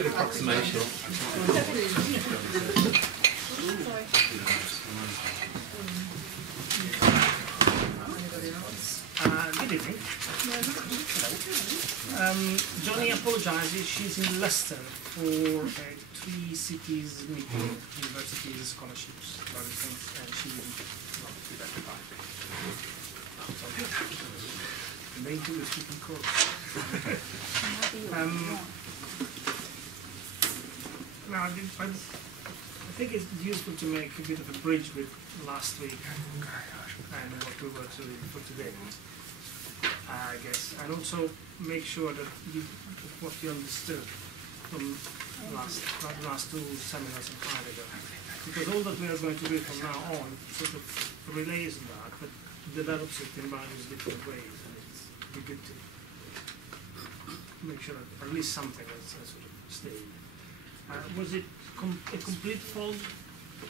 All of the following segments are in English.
Good approximation. Good evening. Johnny apologises. She's in Leicester for a 3 cities meeting, universities, scholarships, other things, and she will not be back by. So, they do a speaking course. Now, I think it's useful to make a bit of a bridge with last week and what we were to for today, I guess, and also make sure that what you understood from last 2 seminars in Heidegger, because all that we are going to do from now on sort of relays that, but develops it in various different ways, and it's be good to make sure that at least something has sort of stayed. Was it a complete fog,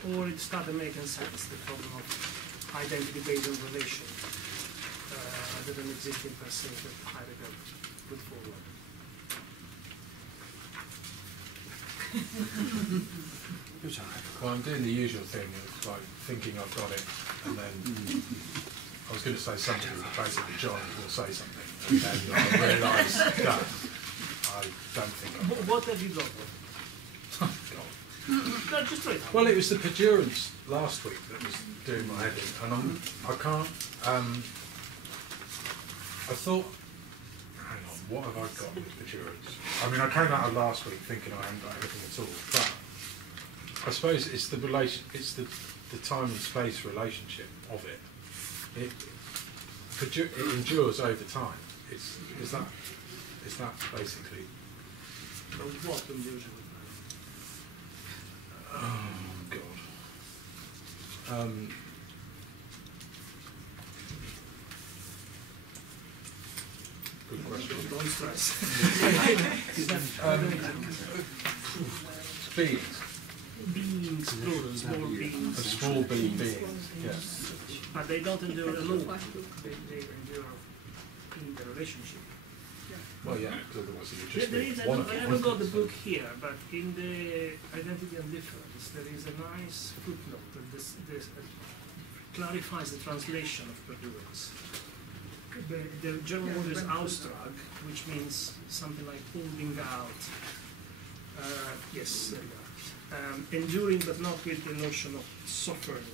or it started making sense, the problem of identity based on relation that didn't exist in per se that Heidegger put forward? Well, I'm doing the usual thing of like thinking I've got it, and then I was going to say something, basically John will say something, and then I realise that I don't think I've got it. What have you got? No, just wait. Well, it was the perdurance last week that was doing my head in, and I can't. I thought, hang on, what have I got with perdurance? I mean, I came out of last week thinking I haven't got anything at all, but I suppose it's the relation, it's the time and space relationship of it. It endures over time. Is that basically? So what endures over time? Oh God. Good question. Don't stress. Speed. Beings, plural, small beings. Small beings, yeah. But they don't endure alone. They endure in the relationship. Well, yeah, because otherwise it would just There be is, one of I them. haven't got the book here, but in the Identity and Difference, there is a nice footnote that this clarifies the translation of perdurance. The German word is Austrag, which means something like holding out. Yes, there you go. Enduring, but not with the notion of suffering.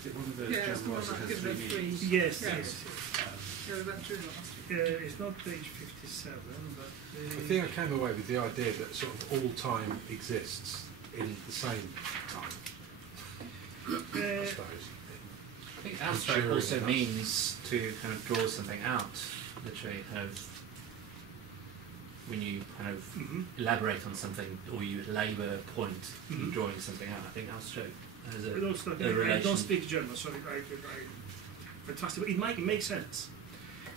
Is it one of the German words that has 3 meanings? Yes, Yeah. yes. Yeah, we went through last. It's not page 57, but... I think I came away with the idea that sort of all time exists in the same time, I suppose. I think abstract also means to kind of draw something out, literally kind of when you kind of elaborate on something or you labour a point in drawing something out. I think abstract has a relation. I don't speak German, sorry, I trust it. It might make sense.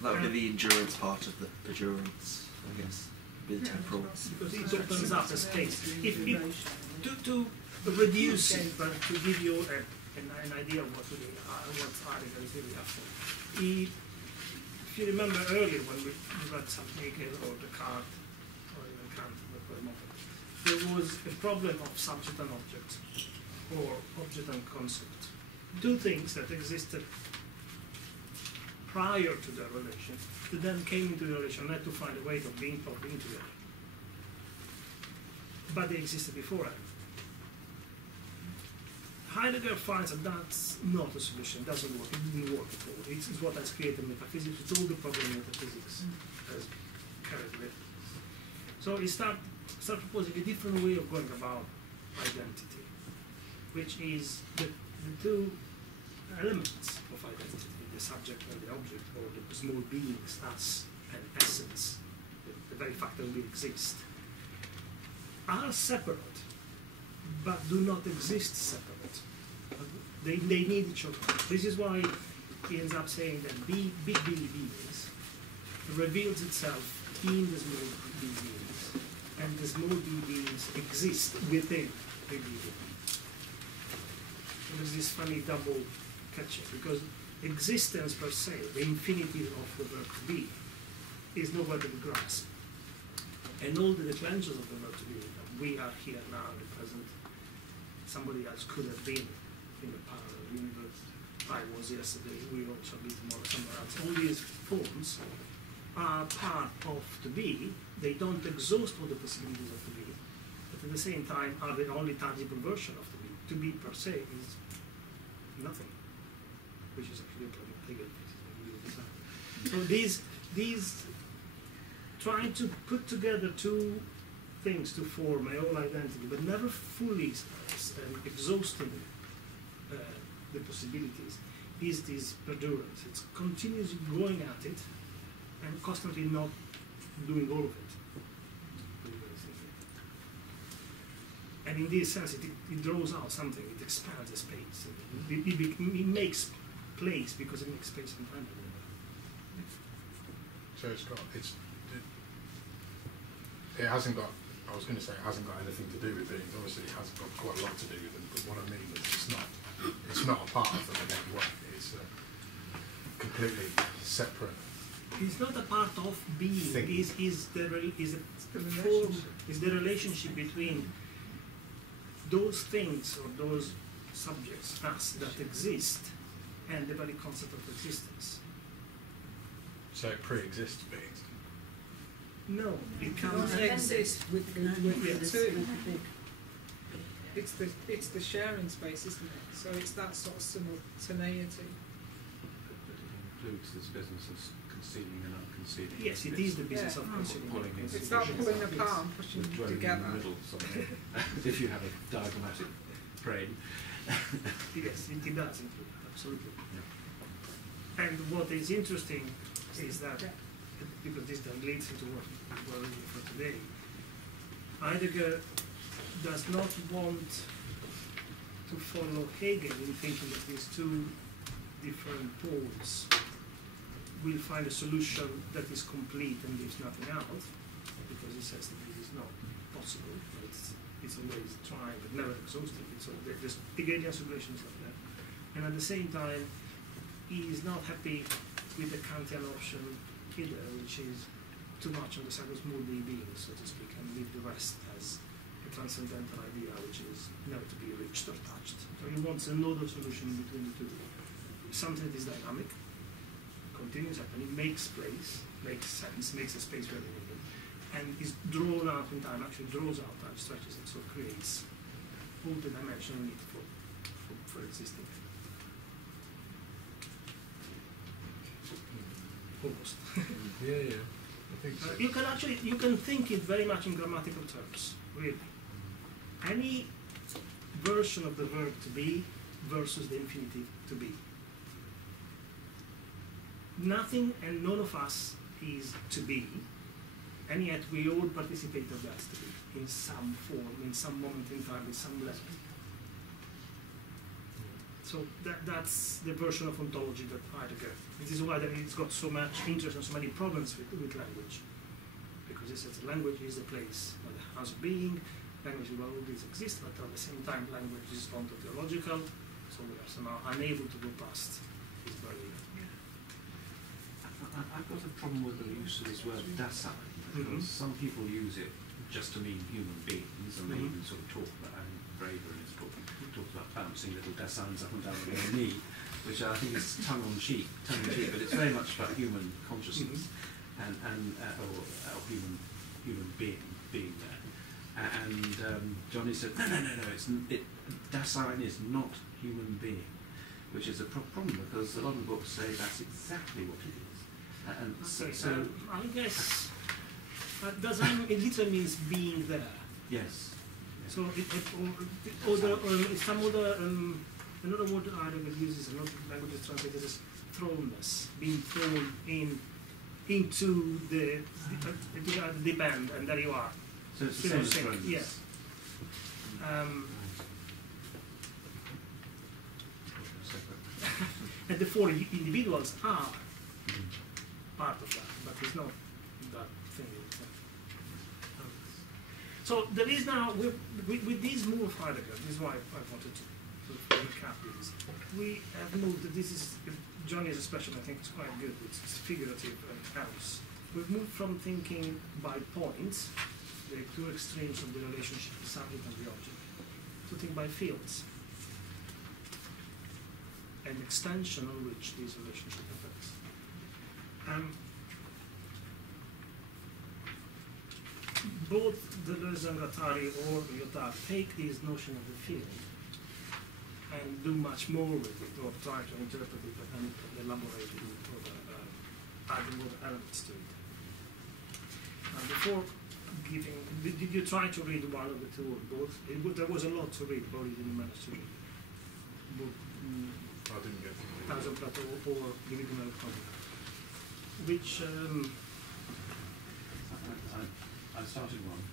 That would be the endurance part of the endurance, I guess. Be the temporal. Because it opens up a space. To reduce it, but to give you an idea of what Heidegger is really after. If you remember earlier when we read some Hegel or Descartes, or even Kant, there was a problem of subject and object, or object and concept. Two things that existed prior to the relation, that then came into the relation and had to find a way of being together. But they existed beforehand. Heidegger finds that that's not a solution, it doesn't work, it didn't work at all. It's what has created metaphysics, it's all the problem metaphysics has carried with it. So he starts proposing a different way of going about identity, which is the two elements of identity, the subject and the object, or the small beings, us and essence, the very fact that we exist, are separate, but do not exist separate. They need each other. This is why he ends up saying that big B beings reveals itself in the small b beings, and the small b beings exist within the big B. There's this funny double catch, because existence per se, the infinity of the verb to be, is nowhere to be grasped. And all the declensions of the verb to be, we are here now in the present, somebody else could have been in the parallel universe, I was yesterday, we all shall be tomorrow somewhere else. All these forms are part of to be, they don't exhaust all the possibilities of to be, but at the same time are the only tangible version of to be. To be per se is nothing, which is actually a problem. So these trying to put together two things to form my own identity, but never fully exhausting the possibilities, is this perdurance. It's continuously going at it and constantly not doing all of it. And in this sense, it draws out something, it expands the space. It makes place because it makes space and time. So it hasn't got, I was going to say it hasn't got anything to do with beings. Obviously it has got quite a lot to do with them, but what I mean is it's not a part of them in any way. It's a completely separate. It's not a part of being. Is the relationship between those things or those subjects, us, that exist, and the very concept of existence. So it pre-exists beings. No, it comes. It exists with Yes. two. It's the sharing space, isn't it? So it's that sort of simultaneity. But it includes this business of concealing and unconcealing. Yes, it is the business Yeah. of concealing. Pulling in It's that pulling apart and pushing With dwelling together. in the middle somewhere. If you have a diagrammatic brain. Yes, it does include, absolutely. And what is interesting is that, because this then leads into what we're looking for today, Heidegger does not want to follow Hegel in thinking that these two different poles will find a solution that is complete and leaves nothing out, because he says that this is not possible. It's always trying but never exhausting. So there's Hegelian solutions like that. And at the same time, he is not happy with the Kantian option either, which is too much on the side of small d being, so to speak, and leave the rest as a transcendental idea which is never to be reached or touched. So he wants another solution between the two. Something that is dynamic, continues happening, makes place, makes sense, makes a space where we need it, and is drawn out in time, actually draws out time, stretches it, so creates all the dimensional need for existing. Almost. Yeah, I think so. You can think it very much in grammatical terms, really. Any version of the verb to be versus the infinitive to be. Nothing and none of us is to be, and yet we all participate of that to be, in some form, in some moment in time, in some level. So that's the version of ontology that Heidegger. This is why it's got so much interest and so many problems with language. Because it says language is the place where the house of being, language is where all these exist, but at the same time language is ontological, so we are somehow unable to go past this barrier. I've got a problem with the use of this word Dasein, because some people use it just to mean human beings, and they even sort of talk about, and Braver in his book talks about bouncing little Daseins up and down on their knee, which I think is tongue-in-cheek, but it's very much about human consciousness or human being there. And Johnny said, no, Dasein is not human being, which is a problem because a lot of the books say that's exactly what it is. And so I guess Dasein it literally means being there. Yes. So another word Heidegger uses, another language is translated as thrownness, being thrown into the deep end, and there you are. So it's the same as thrownness. Yes. And the four individuals are part of that, but it's not that thing. So there is now, with this move of Heidegger, this is why I wanted to recap this. We have moved, this is, Johnny is a special, I think it's quite good, it's figurative house. we've moved from thinking by points, the two extremes of the relationship, the subject and the object, to think by fields, an extension on which this relationship affects. Both Deleuze and Guattari or Lyotard take this notion of the field and do much more with it, or try to interpret it and elaborate it, or adding more elements to it. Before giving, did you try to read one of the two or both? There was a lot to read, but you didn't manage to read. Both, I didn't get to Thousand Plateau or Libidinal Contact. Which I started one,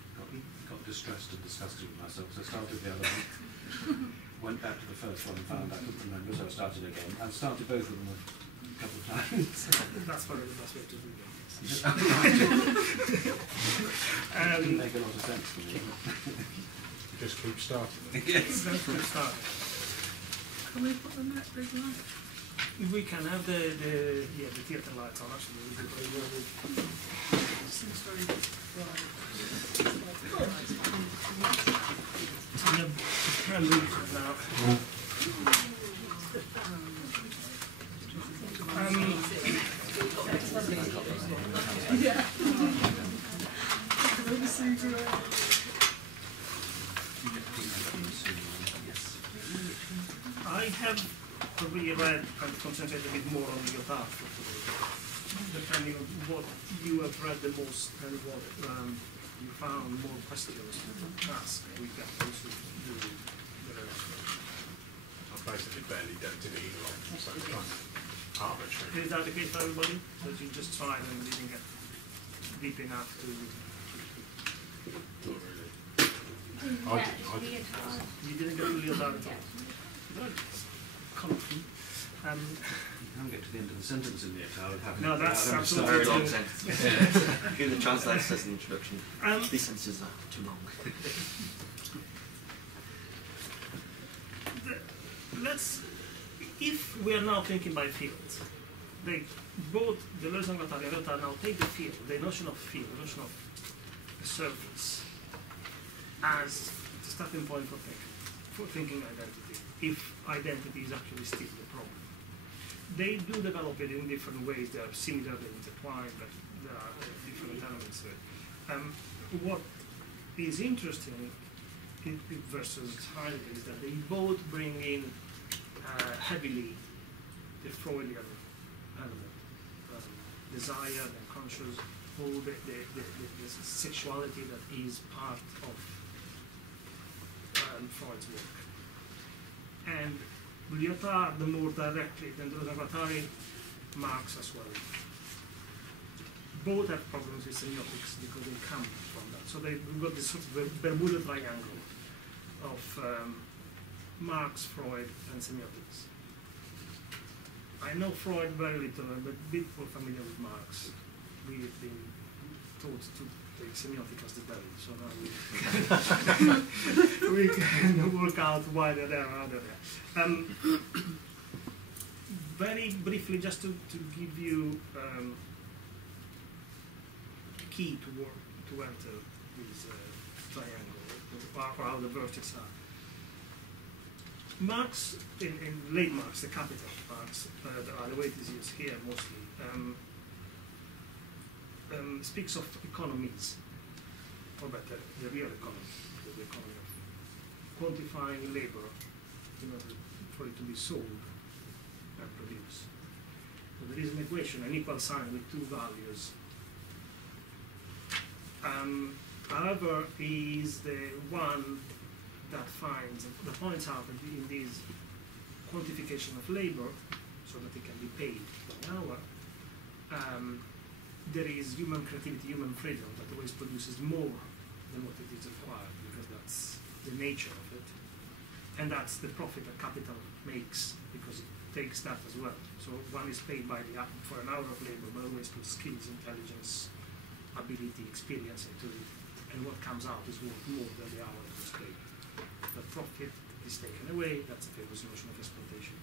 got distressed and disgusted with myself, so I started the other one, went back to the first one and found I couldn't remember, so I started again. I've started both of them a couple of times. that's probably the best way to do it. Didn't make a lot of sense to me. just keep starting. Yes. That's good start. Can we put the net big light? We can have the theatre lights on actually. We could probably go with Seems very bright. I'm gonna try and move it now. Yeah. Let me see. I have probably read and concentrated a bit more on Lyotard for today, depending on what you have read the most and what you found more questions to ask. We can also do the rest. I basically barely did either of them, so it's kind of arbitrary. Is that the case for everybody? That you just tried and didn't get deep enough to... Not really. You didn't get to Lyotard at all? Good. Comfy. You can't get to the end of the sentence in the Lyotard without No, that's It's a absolutely very long true. sentence. Even the translator says in the introduction, these sentences are too long. If we are now thinking by fields, both Deleuze and Guattari now take the field, the notion of field, the notion of the surface, as the starting point for thinking identity, if identity is actually still the problem. They do develop it in different ways. They are similar, they intertwine, but there are different elements to it. What is interesting versus Heidegger is that they both bring in heavily the Freudian element, desire and conscious, all the sexuality that is part of Freud's work. And Lyotard more directly than Deleuze and Guattari, Marx as well. Both have problems with semiotics because they come from that. So we've got this sort of Bermuda triangle of Marx, Freud, and semiotics. I know Freud very little, but a bit more familiar with Marx. We've been taught to take semiotic as the devil, so now we can work out why they're there or how they're there. Very briefly, just to give you a key to enter this triangle, or how the vertices are. Marx, in late Marx, the capital Marx, the way it is used here mostly, speaks of economies, or better, the real economy, the economy of quantifying labor in order for it to be sold and produced. So there is an equation, an equal sign with two values. However, is the one that points out that in this quantification of labor, so that it can be paid per hour, there is human creativity, human freedom that always produces more than what it is required, because that's the nature of it. And that's the profit that capital makes, because it takes that as well. So one is paid for an hour of labor, but always puts skills, intelligence, ability, experience into it. And what comes out is worth more than the hour that was paid. The profit is taken away, that's the famous notion of exploitation.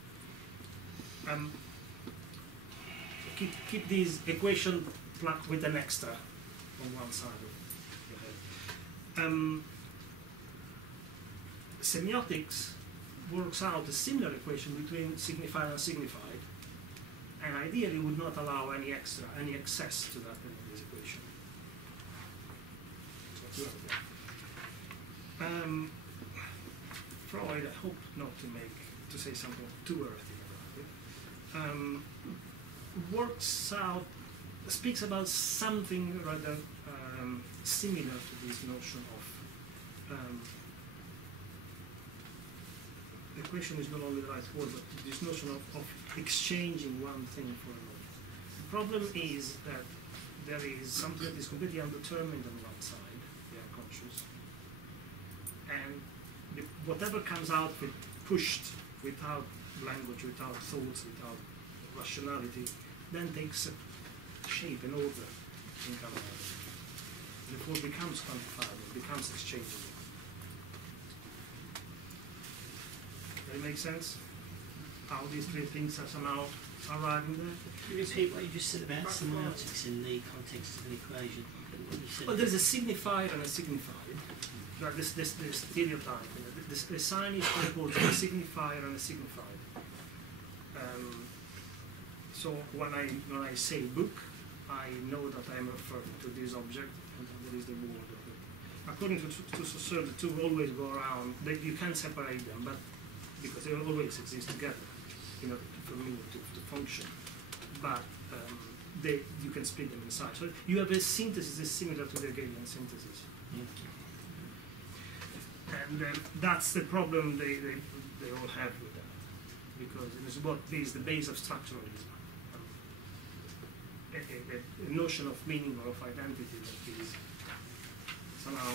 Keep this equation plaque with an extra on one side of your head. Semiotics works out a similar equation between signified and signified, and ideally would not allow any excess to that in this equation. Freud, I hope not to say something too earthy about it, speaks about something rather similar to this notion of the question is not only the right word, but this notion of exchanging one thing for another. The problem is that there is something that is completely undetermined on one side, the unconscious, and whatever comes out pushed without language, without thoughts, without rationality, then takes a shape, an order in come out. Therefore becomes quantifiable, becomes exchangeable. Does it make sense? How these three things are somehow arriving there? Can you repeat what you just said about semiotics in the context of an equation? Well, there's a signified and a signified. Like this stereotype. The sign is composed of a signifier and a signified. So when I say book, I know that I am referring to this object, and there is the word of it. According to Saussure, the two always go around. You can't separate them, but because they always exist together, for me to function. But you can split them inside. So you have a synthesis that's similar to the Hegelian synthesis. And that's the problem they all have with that, because it is what is the base of structuralism. A notion of meaning or of identity that is somehow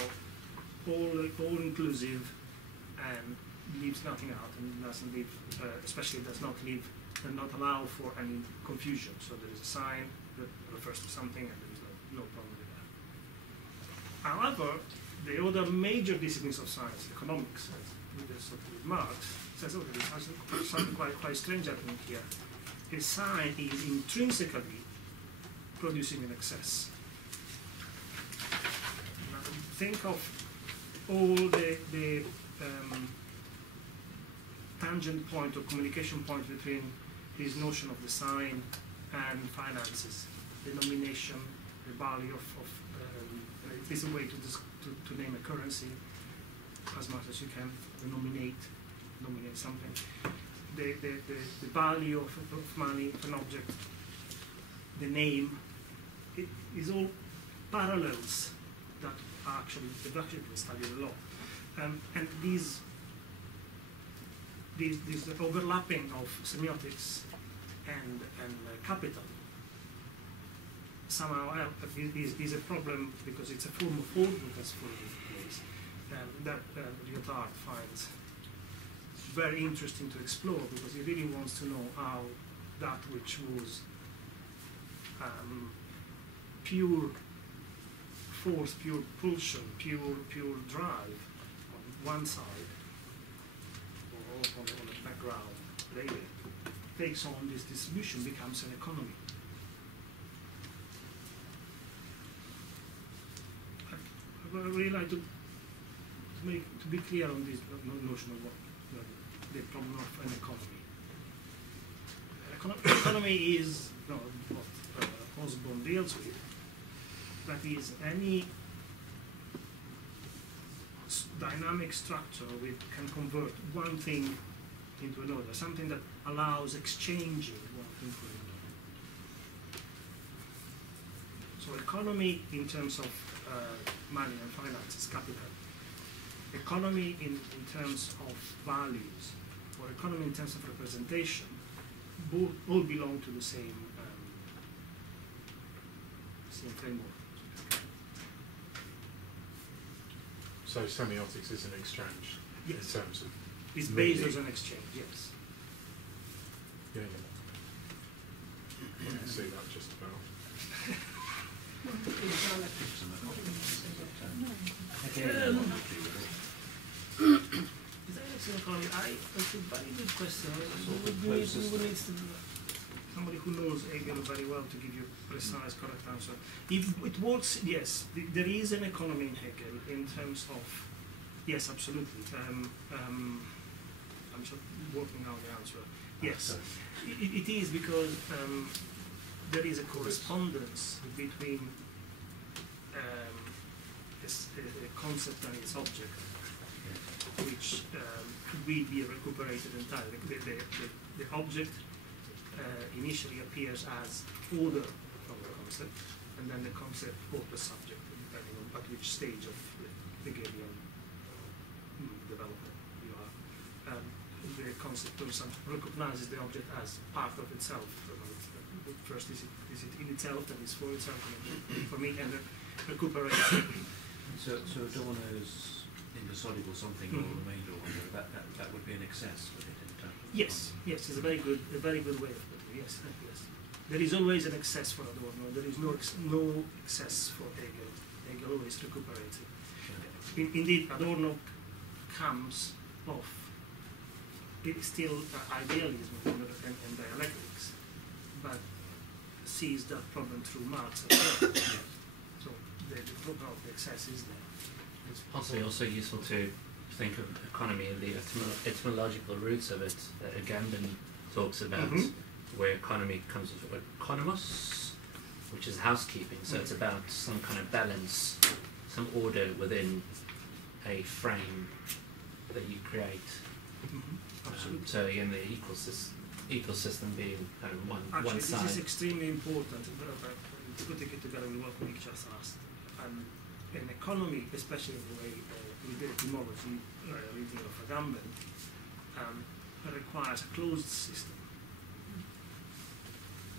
all inclusive and leaves nothing out, and doesn't leave, especially does not allow for any confusion. So there is a sign that refers to something, and there is no problem with that. However, the other major disciplines of science, economics, with Marx, says, okay, there's something quite strange happening here. A sign is intrinsically producing an excess. Now, think of all the tangent point or communication point between this notion of the sign and finances, the nomination, the value of it's a way to name a currency as much as you can, nominate something. The value of money, of an object, the name, it is all parallels that are actually studied a lot. And these overlapping of semiotics and capital somehow is a problem, because it's a form of order that's fully in place, that Lyotard finds very interesting to explore, because he really wants to know how that which was pure force, pure pulsion, pure drive on one side, or on the background layer, takes on this distribution, becomes an economy. I really like to be clear on this notion of what the problem of an economy. Economy is what Osborne deals with. That is any dynamic structure which can convert one thing into another, something that allows exchanging one thing for another. So economy in terms of money and finance is capital. Economy in terms of values, or economy in terms of representation, all belong to the same framework. So semiotics is an exchange, yes, in terms of... It's based on an exchange, yes. Yeah. I can see that just about. It's a very good question. We would need to somebody who knows Hegel very well to give you a precise, correct answer. It works, yes, there is an economy in Hegel in terms of, yes, absolutely. I'm just working out the answer. Yes, it is because there is a correspondence between a concept and its object, which will be recuperated entirely. The object initially appears as order from the concept, and then the concept or the subject, depending on at which stage of the Hegelian development you are. The concept or subject recognizes the object as part of itself. First, is it in itself, then it's for itself, and for me, and the recuperation. So Adorno's indissoluble something or remainder or whatever, that would be an excess with it in terms of Yes, yes, it's a very good way of putting it. Yes, yes. There is always an excess for Adorno. There is no excess for Hegel. Hegel always recuperates it. Indeed, Adorno comes off. It's still idealism and dialectics, but sees that problem through Marx as well. So the problem of the excess is there. It's possibly also useful to think of economy and the etymological roots of it that Agamben talks about, where economy comes with economos, which is housekeeping. So it's about some kind of balance, some order within a frame that you create. Absolutely. So again, the ecosystem being kind of one side. This is extremely important. Putting it together with what we just asked. An economy, especially the way we did etymology, reading of Agamben, requires a closed system.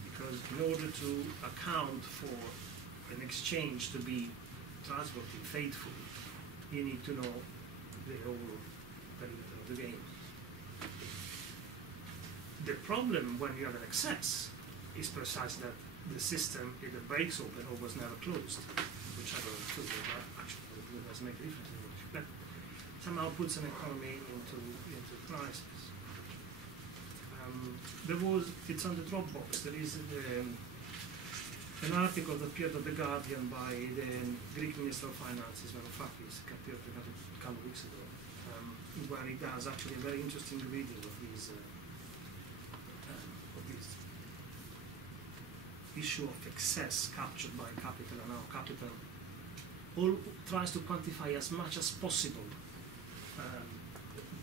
Because in order to account for an exchange to be trustworthy, faithful, you need to know the whole perimeter of the game. The problem when you have an excess is precisely that the system either breaks open or was never closed, whichever of the two, actually it doesn't make a difference anymore. But somehow puts an economy into crisis. It's on the Dropbox. There is an article that appeared at The Guardian by the Greek Minister of Finances, Varoufakis, appeared a couple of weeks ago, where he does actually a very interesting reading of these issue of excess captured by capital, and how capital all tries to quantify as much as possible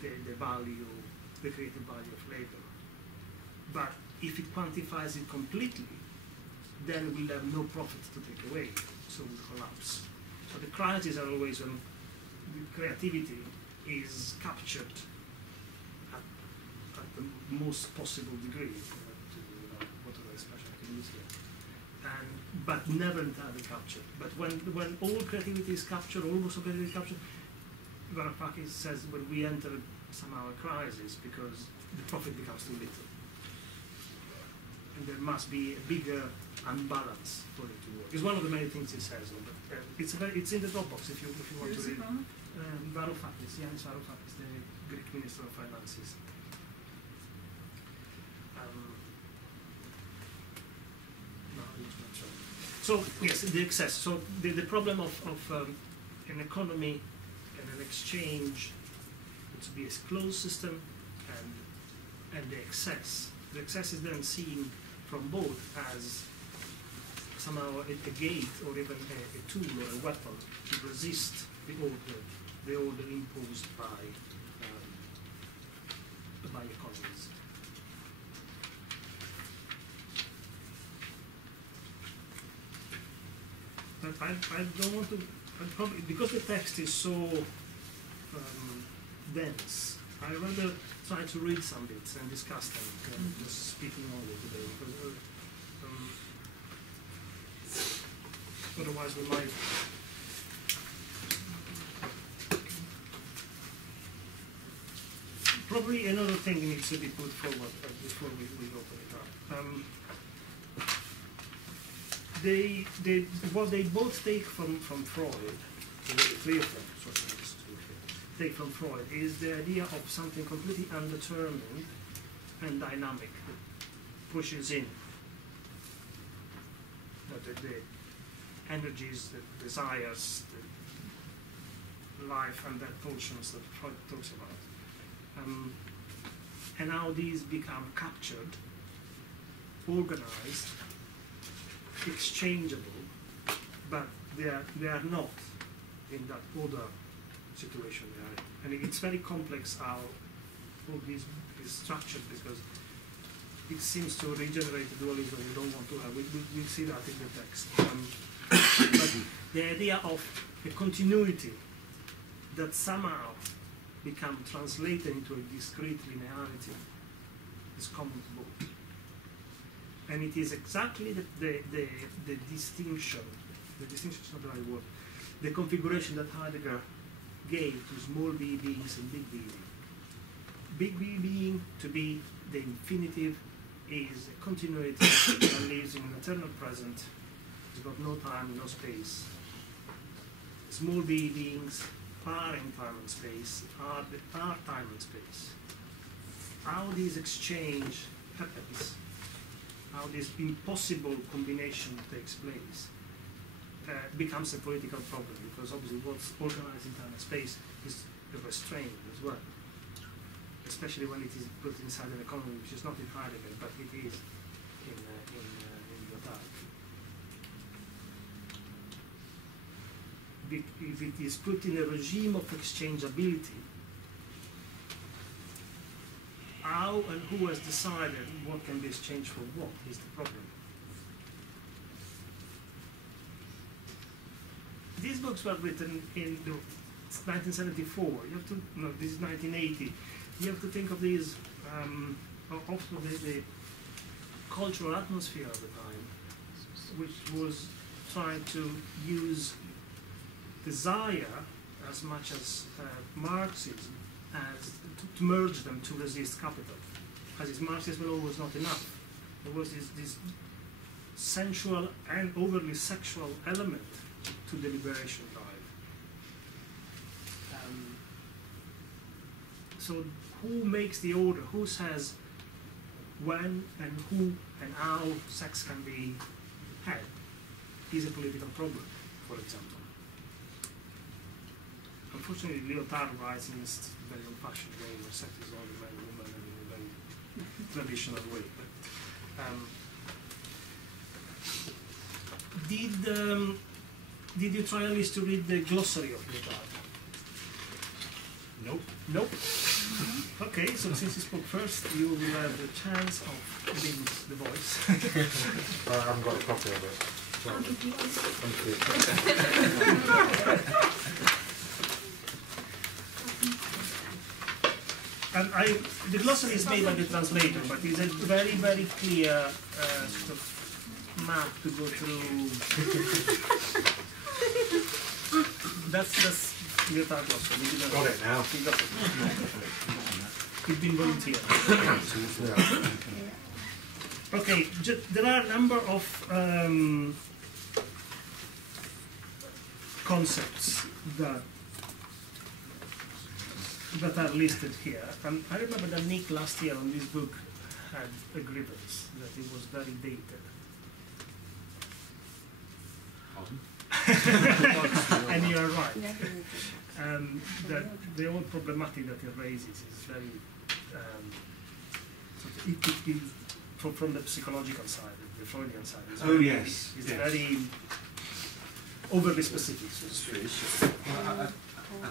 the value, the creative value of labor. But if it quantifies it completely, then we'll have no profit to take away, so we'll collapse. So the crises are always when creativity is captured at the most possible degree, whatever expression I can use here. But never entirely captured. But when all creativity is captured, almost all creativity is captured, Varoufakis says when we enter somehow a crisis because the profit becomes too little. And there must be a bigger unbalance for it to work. It's one of the many things he says, but it's in the Dropbox if you want to read. Varoufakis, Yanis Varoufakis, the Greek Minister of Finances. So yes, the excess. So the problem of an economy and an exchange would be a closed system, and the excess. The excess is then seen from both as somehow a gate or even a tool or a weapon to resist the order imposed by economies. But I don't want to, probably, because the text is so dense, I'd rather try to read some bits and discuss them than just speaking only today, because otherwise we might probably another thing needs to be put forward before we open it up. What they both take from Freud, the three of them, take from Freud, is the idea of something completely undetermined and dynamic that pushes in the energies, the desires, the life and death pulsions that Freud talks about. And how these become captured, organized, exchangeable, but they are not in that other situation they are in. And it's very complex how all this is structured, because it seems to regenerate the dualism we don't want to have. We'll see that in the text. But the idea of a continuity that somehow become translated into a discrete linearity is common to both. And it is exactly the distinction is not the right word, the configuration that Heidegger gave to small b beings and big b being. Big B being to be the infinitive is a continuity that lives in an eternal present. It's got no time, no space. Small b beings are in time and space, are time and space. How this exchange happens, how this impossible combination takes place, becomes a political problem, because obviously what's organized in time and space is restrained as well, especially when it is put inside an economy which is not in Heidegger, but it is in Lyotard. If it is put in a regime of exchangeability, how and who has decided what can be exchanged for what is the problem. These books were written in 1974. You have to, no, this is 1980. You have to think of these, also the cultural atmosphere of the time, which was trying to use desire as much as Marxism as to merge them to resist capital. As is, Marxism was always not enough. There was this sensual and overly sexual element to the liberation drive. So who makes the order? Who says when and who and how sex can be had is a political problem, for example. Unfortunately, Lyotard writes in this very old-fashioned way, where sex is only man and woman, and in a very traditional way. But, did you try at least to read the glossary of Lyotard? Nope. Nope. Okay, so since you spoke first, you will have the chance of being the voice. I haven't got a copy of it. And the glossary is made by the translator, but it's a very, very clear sort of map to go through. That's Lyotard glossary. Got it now. You got it. You've been volunteered. Okay, there are a number of concepts that are listed here. And I remember that Nick last year on this book had a grievance that it was very dated. And you are right. That the whole problematic that it raises is very from the psychological side, the Freudian side. It's very overly specific, so to speak. I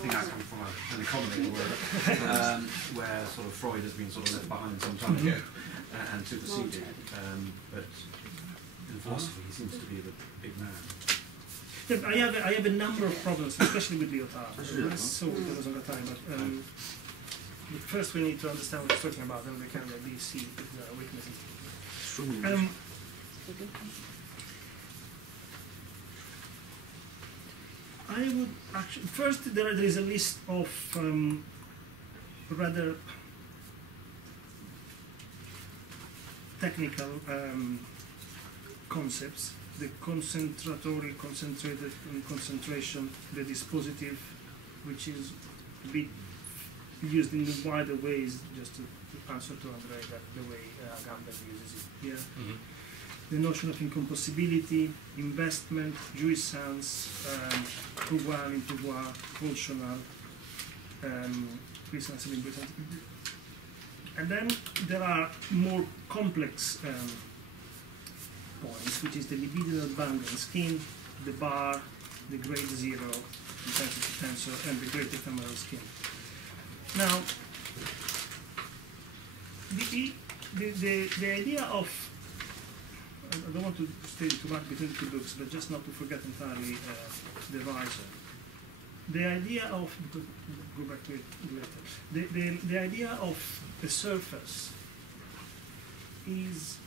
think I come from an economy where sort of Freud has been sort of left behind some time ago and superseded. But in philosophy, he seems to be the big man. Yeah, I have a number of problems, especially with Lyotard. So because of the time, but first we need to understand what we're talking about, and we can at least see the weaknesses. I would actually first there is a list of rather technical concepts: the concentratory, concentrated, and concentration, the dispositive, which is a bit used in the wider ways, just to answer to Andrei that the way Gambit uses it here. the notion of incompossibility, investment, jouissance, pouvoir, impouvoir, pulsional, puissance and impuissance. And then there are more complex points, which is the libidinal band and skin, the bar, the grade 0, intensity tensor, and the great ephemeral skin. Now, the idea of, I don't want to stay too much between two books, but just not to forget entirely the Rhizome. The idea of, go back to it later, the idea of a surface is,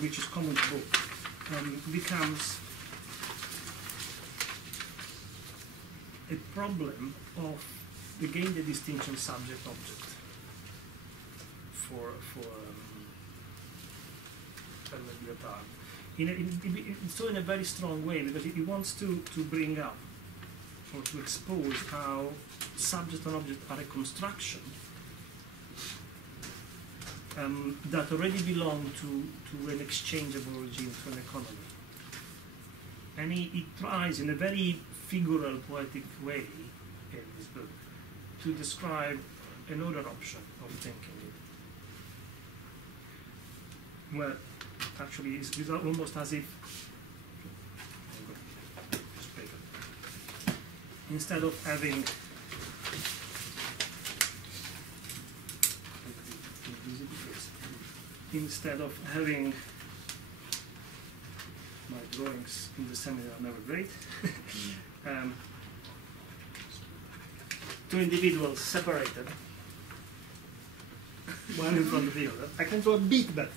which is common to both, becomes a problem of, again, the distinction subject-object for Lyotard. So in a very strong way, because he wants to bring up or to expose how subject and object are a construction that already belong to an exchangeable regime, to an economy. And he tries in a very figural, poetic way in his book to describe another option of thinking. Well, actually, it's almost as if, instead of having my drawings in the seminar are never great. Two individuals separated, one in front of the other. I can draw a bit better.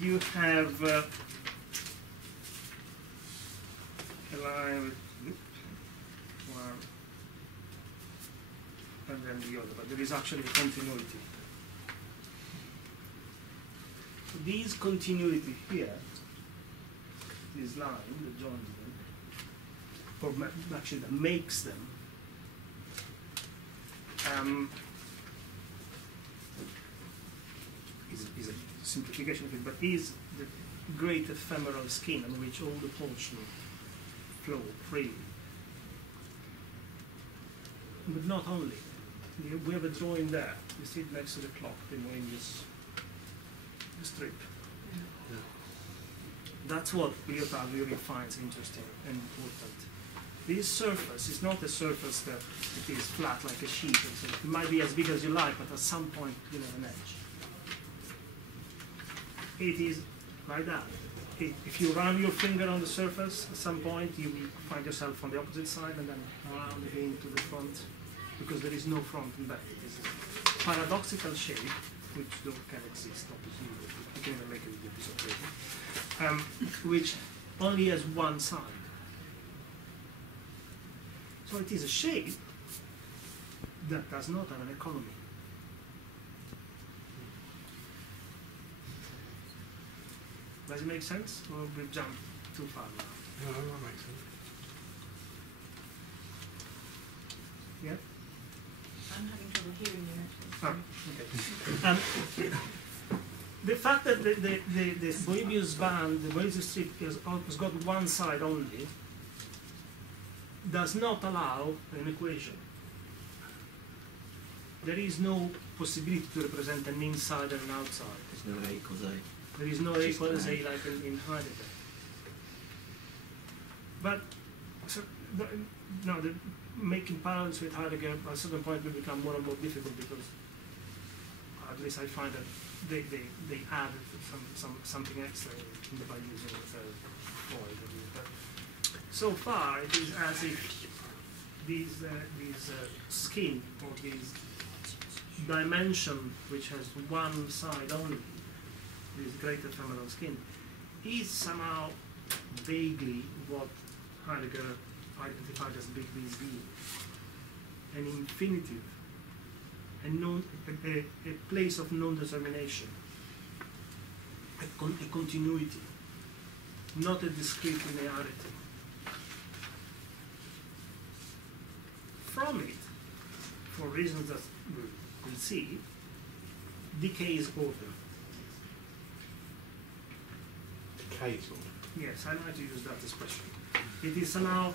You have a line with one and then the other, but there is actually a continuity. So these continuity here, this line that joins them, or actually that makes them, is a simplification of it, but is the great ephemeral skin on which all the pulsion flow freely. But not only. We have a drawing there. You see it next to the clock, in this strip. Yeah. That's what Lyotard really finds interesting and important. This surface is not a surface that it is flat like a sheet. It might be as big as you like, but at some point you have an edge. It is like that. If you run your finger on the surface, at some point you will find yourself on the opposite side and then around again to the front, because there is no front and back. It is a paradoxical shape, which can exist, obviously. You can even make it a piece of paper, which only has one side. So it is a shape that does not have an economy. Does it make sense? Or we've jumped too far now? No, that makes sense. Yeah? I'm having trouble hearing you actually. Okay. The fact that the Moebius band, the Moebius strip, has got one side only, does not allow an equation. There is no possibility to represent an inside and an outside. There's no A equals A. There is no A equals A like in Heidegger. But so, making parallels with Heidegger at a certain point will become more and more difficult, because at least I find that they add something extra by using Freud. So far, it is as if these skin, or this dimension which has one side only, this great ephemeral skin, is somehow vaguely what Heidegger identified as big B's being. An infinitive, a place of non-determination, a continuity, not a discrete linearity. From it, for reasons that we'll see, decays order. decays more. Yes, I like to use that expression. It is somehow,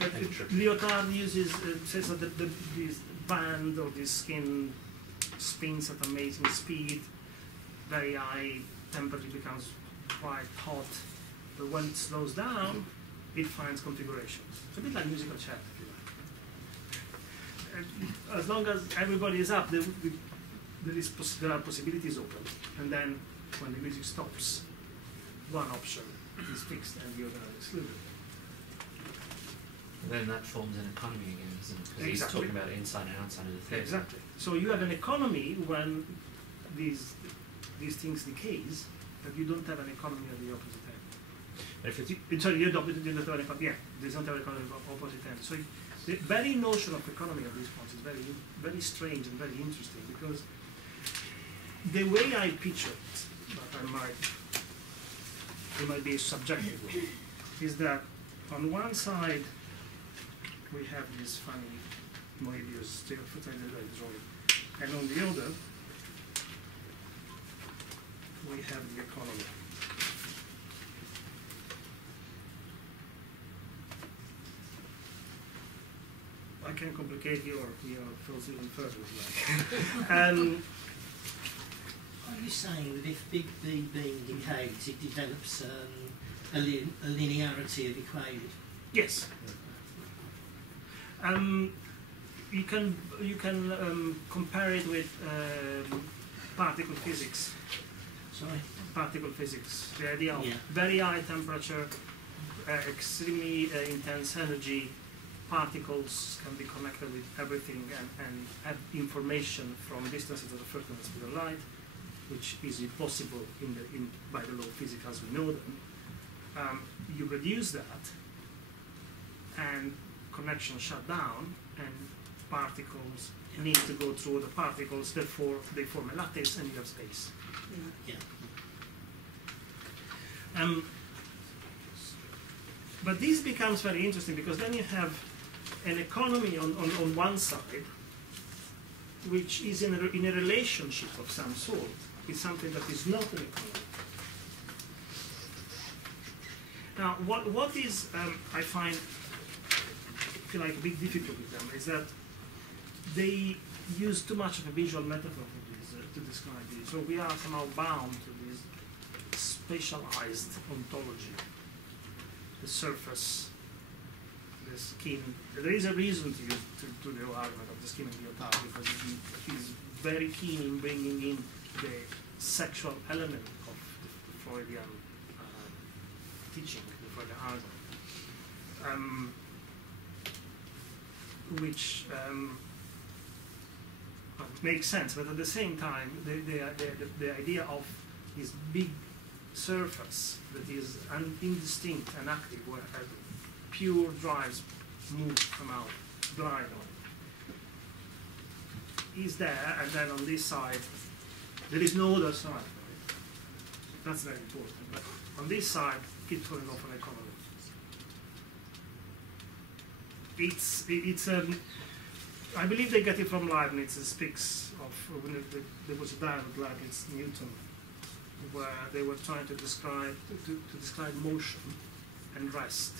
Entropy. Lyotard uses, says that this band or this skin spins at amazing speed, very high temperature, becomes quite hot, but when it slows down, it finds configurations. It's a bit like musical chair, if you like. As long as everybody is up, there are possibilities open, and then when the music stops, one option is fixed and the other is excluded. And then that forms an economy again, isn't it? Because he's Exactly. talking about inside and outside of the theatre. Exactly. So you have an economy when these things decays, but you don't have an economy of the opposite end. But if it's, Sorry, you don't have an economy. Yeah, there's not an economy of opposite end. So the very notion of economy of these points is very, very strange and very interesting, because the way I picture it, but it might be a subjective way, is that on one side we have this funny Moebius drawing, and on the other we have the economy. I can complicate your thoughts even further if you like. Are you saying that if big B being decays, it develops a linearity of equation? Yes. You can compare it with particle physics. Sorry? Particle physics. The idea of Yeah. very high temperature, extremely intense energy, particles can be connected with everything and have information from distances that are certain speed of light, which is impossible by the law of physics as we know them. You reduce that, and connections shut down, and particles need to go through the particles, therefore they form a lattice and you have space. Yeah. But this becomes very interesting, because then you have an economy on one side, which is in a relationship of some sort. It's something that is not an economy. Now, what is, I feel like a bit difficult with them, is that they use too much of a visual metaphor for this, to describe this. So we are somehow bound to this spatialized ontology, the surface, the skin. There is a reason to use to the argument of the skin and Lyotard, because he's very keen in bringing in the sexual element of the Freudian teaching, the Freudian argument, which makes sense. But at the same time, the idea of this big surface that is indistinct and active, where pure drives move from out blind on, is there, and then on this side there is no other side. That's very important. But on this side, keeps going off an economy. It's I believe they get it from Leibniz. It speaks of when there was a dialogue with Leibniz-Newton, where they were trying to describe motion and rest,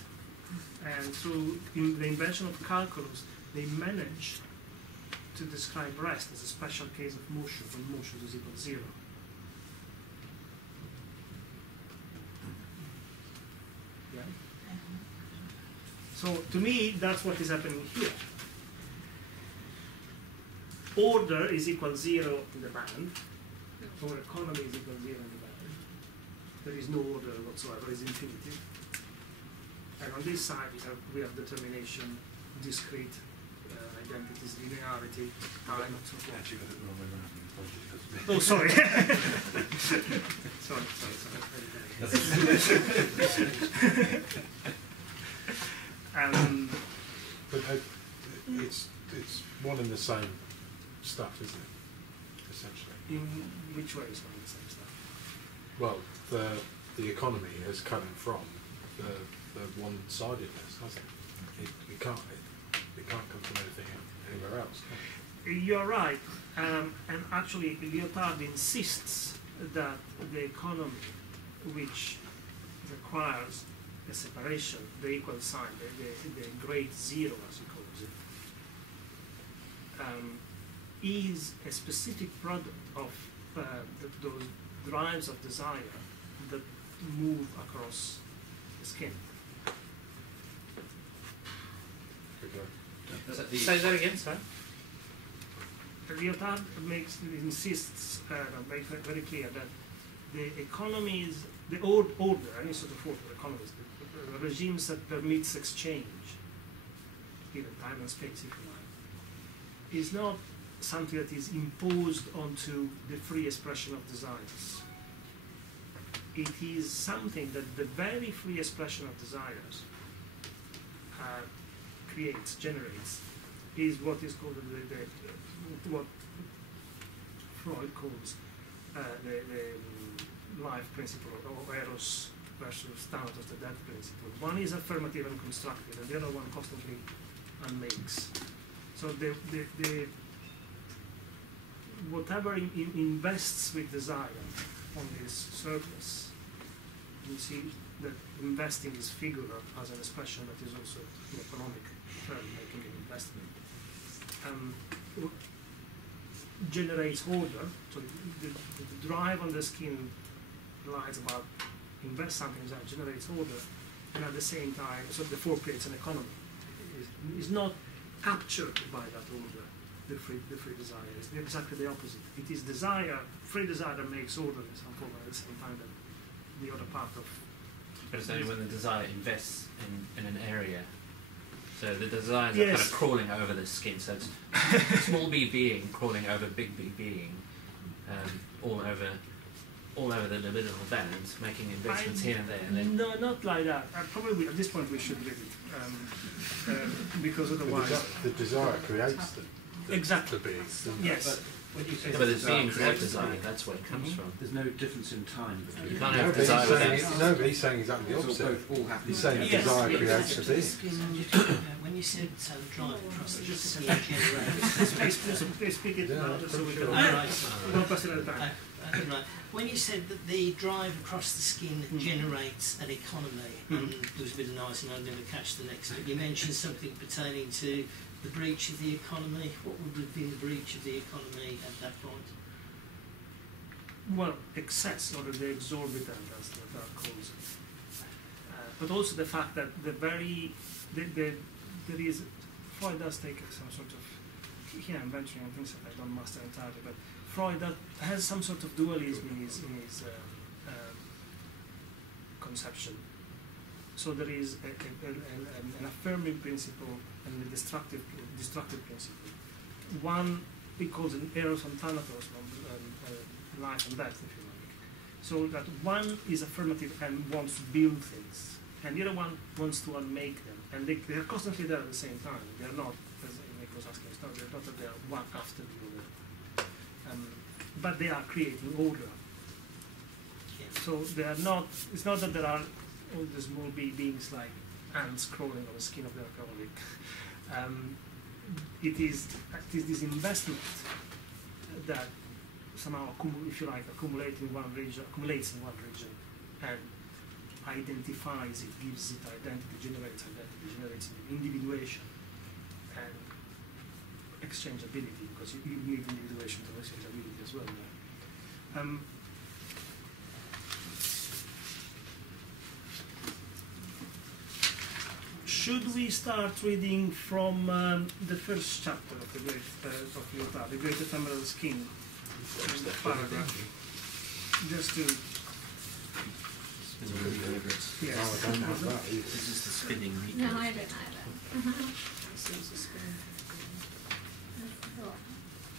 and through the invention of calculus, they managed to describe rest as a special case of motion, when motion is equal to zero. Yeah. So to me, that's what is happening here. Order is equal to zero in the band, or economy is equal to zero in the band. There is no order whatsoever, it's infinity. And on this side we have determination, discrete identities, linearity, time, and so forth. Actually got it the wrong way around. Oh, sorry. sorry. But it's one and the same stuff, isn't it? Essentially. In which way is one and the same stuff? Well, the economy has come from the one-sidedness, hasn't it? It can't come from anything anywhere else. Can it? You're right, and actually Lyotard insists that the economy, which requires a separation, the equal sign, the great zero, as he calls it, is a specific product of those drives of desire that move across the skin. Say that again, sorry. Lyotard insists, makes very clear that the economies, the order, any sort of order, economies, the regimes that permits exchange, even time and space, if you like, is not something that is imposed onto the free expression of desires. It is something that the very free expression of desires creates, generates, is what is called what Freud calls the life principle, or eros versus thanatos, the death principle. One is affirmative and constructive, and the other one constantly unmakes. So the whatever invests with desire on this surface, you see that investing is figural as an expression that is also an economic term, making an investment. Generates order, so the drive on the skin lies about invest something that generates order, and at the same time, so the four creates an economy. Is not captured by that order, the free desire. It's exactly the opposite. It is desire, free desire that makes order in some form, at the same time that the other part of. But it's only when the desire invests in an area. So the desires are kind of crawling over the skin. So it's small b being crawling over big B being, all over the libidinal band, making investments here and there. And then no, not like that. Probably at this point we should leave it, because otherwise the desire creates exactly the being. Yes. When you say but it's beings have creates desire. being, That's where it comes from. there's no difference in time between. You can't No, have but desire without. but he's saying exactly the It's opposite. all happening. He's saying Yes. desire creates the being. When you said drive across the skin generates. Please speak it Yeah, louder so we can. Right. One question at a time. Right. When you said that the drive across the skin generates an economy, and there was a bit of noise and I didn't catch the next bit, you mentioned something pertaining to the breach of the economy. What would have been the breach of the economy at that point? Well, excess or the exorbitant, as that calls it. But also the fact that there is, Freud does take some sort of, here I'm venturing on things that I don't master entirely, but Freud that has some sort of dualism in his conception. So there is an affirming principle and a destructive principle. One he calls an eros and thanatos, life and death, if you like. So that one is affirmative and wants to build things, and the other one wants to unmake them, and they are constantly there at the same time. They are not, as Nick was asking, they're not that they are one after the other, but they are creating order. So they are not. It's not that there are all the small beings like ants crawling on the skin of the alcoholic. It is this investment that somehow, if you like, accumulates in one region, and identifies it, gives it identity, generates individuation and exchangeability, because you need individuation to exchangeability as well. Should we start reading from the first chapter of the great of Lyotard, the Great Ephemeral Skin, paragraph, just to. Yes. Oh, I don't have that either. This is the spinning meat. No, I don't either. Seems a spin.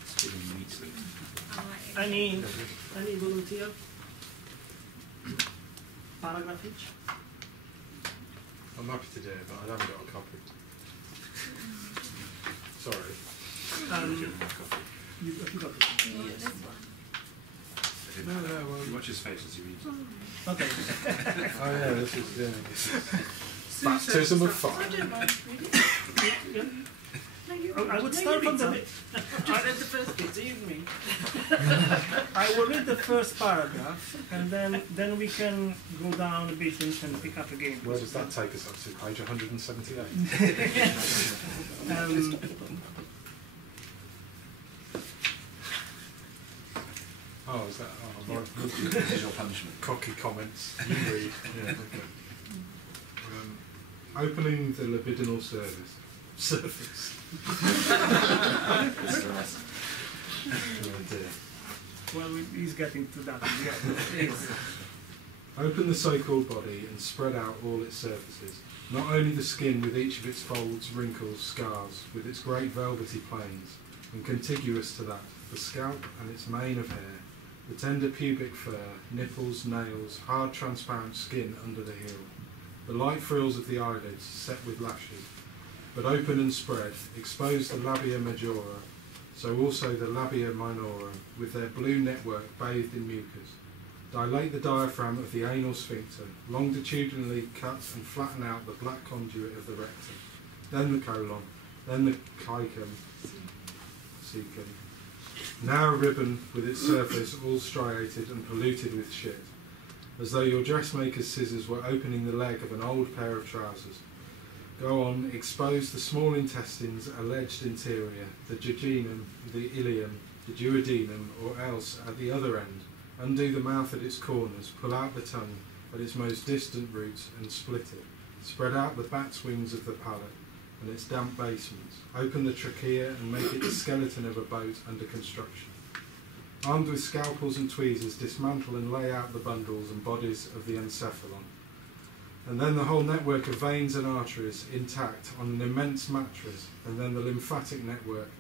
Spinning meat. Any volunteer? Paragraph each? I'm happy to do it, but I haven't got a copy. Sorry. You got it. This one. No, well, You watch his face as he reads. Okay. oh yeah, this is baptism of fire. I don't mind reading. I would start from the I read the first bit, do you mean? I will read the first paragraph, and then we can go down a bit and pick up again. Where does that take us up to? Page 178. Oh, is that? Oh, right. This is your punishment. Cocky comments. You read. Yeah, okay. Opening the libidinal surface. Oh dear. Well, he's getting to that. Yeah. Open the so-called body and spread out all its surfaces. Not only the skin with each of its folds, wrinkles, scars, with its great velvety planes, and contiguous to that, the scalp and its mane of hair, the tender pubic fur, nipples, nails, hard transparent skin under the heel, the light frills of the eyelids set with lashes, but open and spread, expose the labia majora, so also the labia minora, with their blue network bathed in mucus. Dilate the diaphragm of the anal sphincter, longitudinally cut and flatten out the black conduit of the rectum, then the colon, then the caecum, now a ribbon with its surface all striated and polluted with shit, as though your dressmaker's scissors were opening the leg of an old pair of trousers. Go on, expose the small intestines, alleged interior, the jejunum, the ileum, the duodenum, or else, at the other end, undo the mouth at its corners, pull out the tongue at its most distant roots and split it. Spread out the bat's wings of the palate and its damp basements. Open the trachea and make it the skeleton of a boat under construction. Armed with scalpels and tweezers, dismantle and lay out the bundles and bodies of the encephalon. And then the whole network of veins and arteries intact on an immense mattress, and then the lymphatic network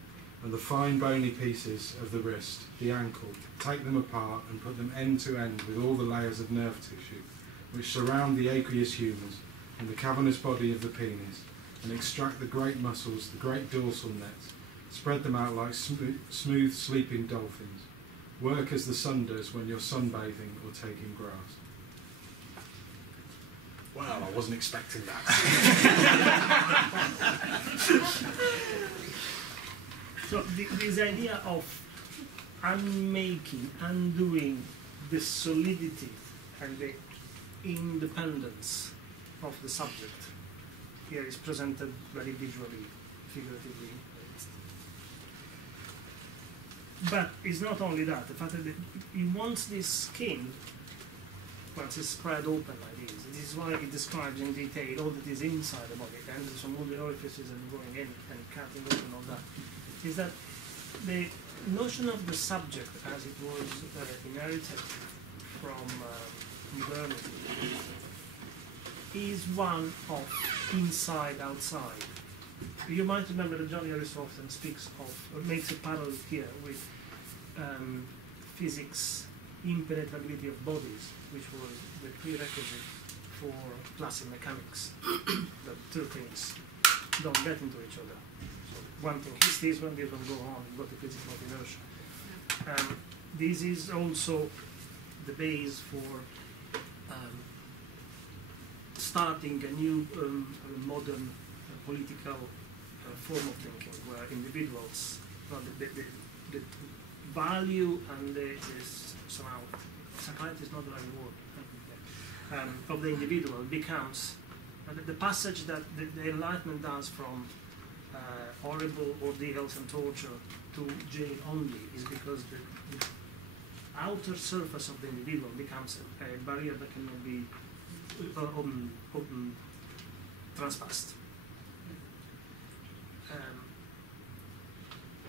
and the fine bony pieces of the wrist, the ankle. Take them apart and put them end to end with all the layers of nerve tissue which surround the aqueous humerus and the cavernous body of the penis, and extract the great muscles, the great dorsal nets, spread them out like smooth sleeping dolphins. Work as the sun does when you're sunbathing or taking grass. Well, I wasn't expecting that. So this idea of undoing the solidity and the independence of the subject here is presented very visually, figuratively. But it's not only that, the fact that he wants this skin, once it's spread open like this is why he describes in detail all that is inside the body, and from all the orifices and going in and cutting open all that, is that the notion of the subject as it was inherited from modernity is one of inside-outside. You might remember that John Harris often speaks of, or makes a parallel here with physics' impenetrability of bodies, which was the prerequisite for classic mechanics. The two things don't get into each other. So one thing is this, one thing will go on, you've got the principle of inertia. This is also the base for starting a new modern political form of thinking, where individuals, the value and the sacrality is not the right word, of the individual becomes the passage that the Enlightenment does from horrible ordeals and torture to jail only is because the outer surface of the individual becomes a barrier that cannot be transpassed.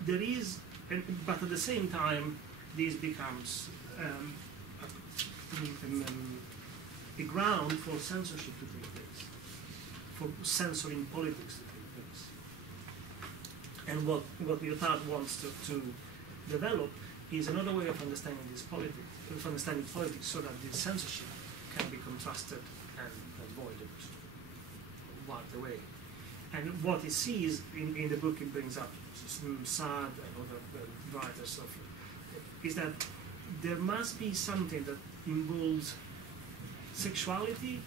There is, but at the same time, this becomes a ground for censorship to take place, for censoring politics to take place. And what Lyotard wants to develop is another way of understanding this politics, so that this censorship can be contrasted and avoided, wiped away. And what he sees in the book, he brings up Saad and other writers of, is that there must be something that involves sexuality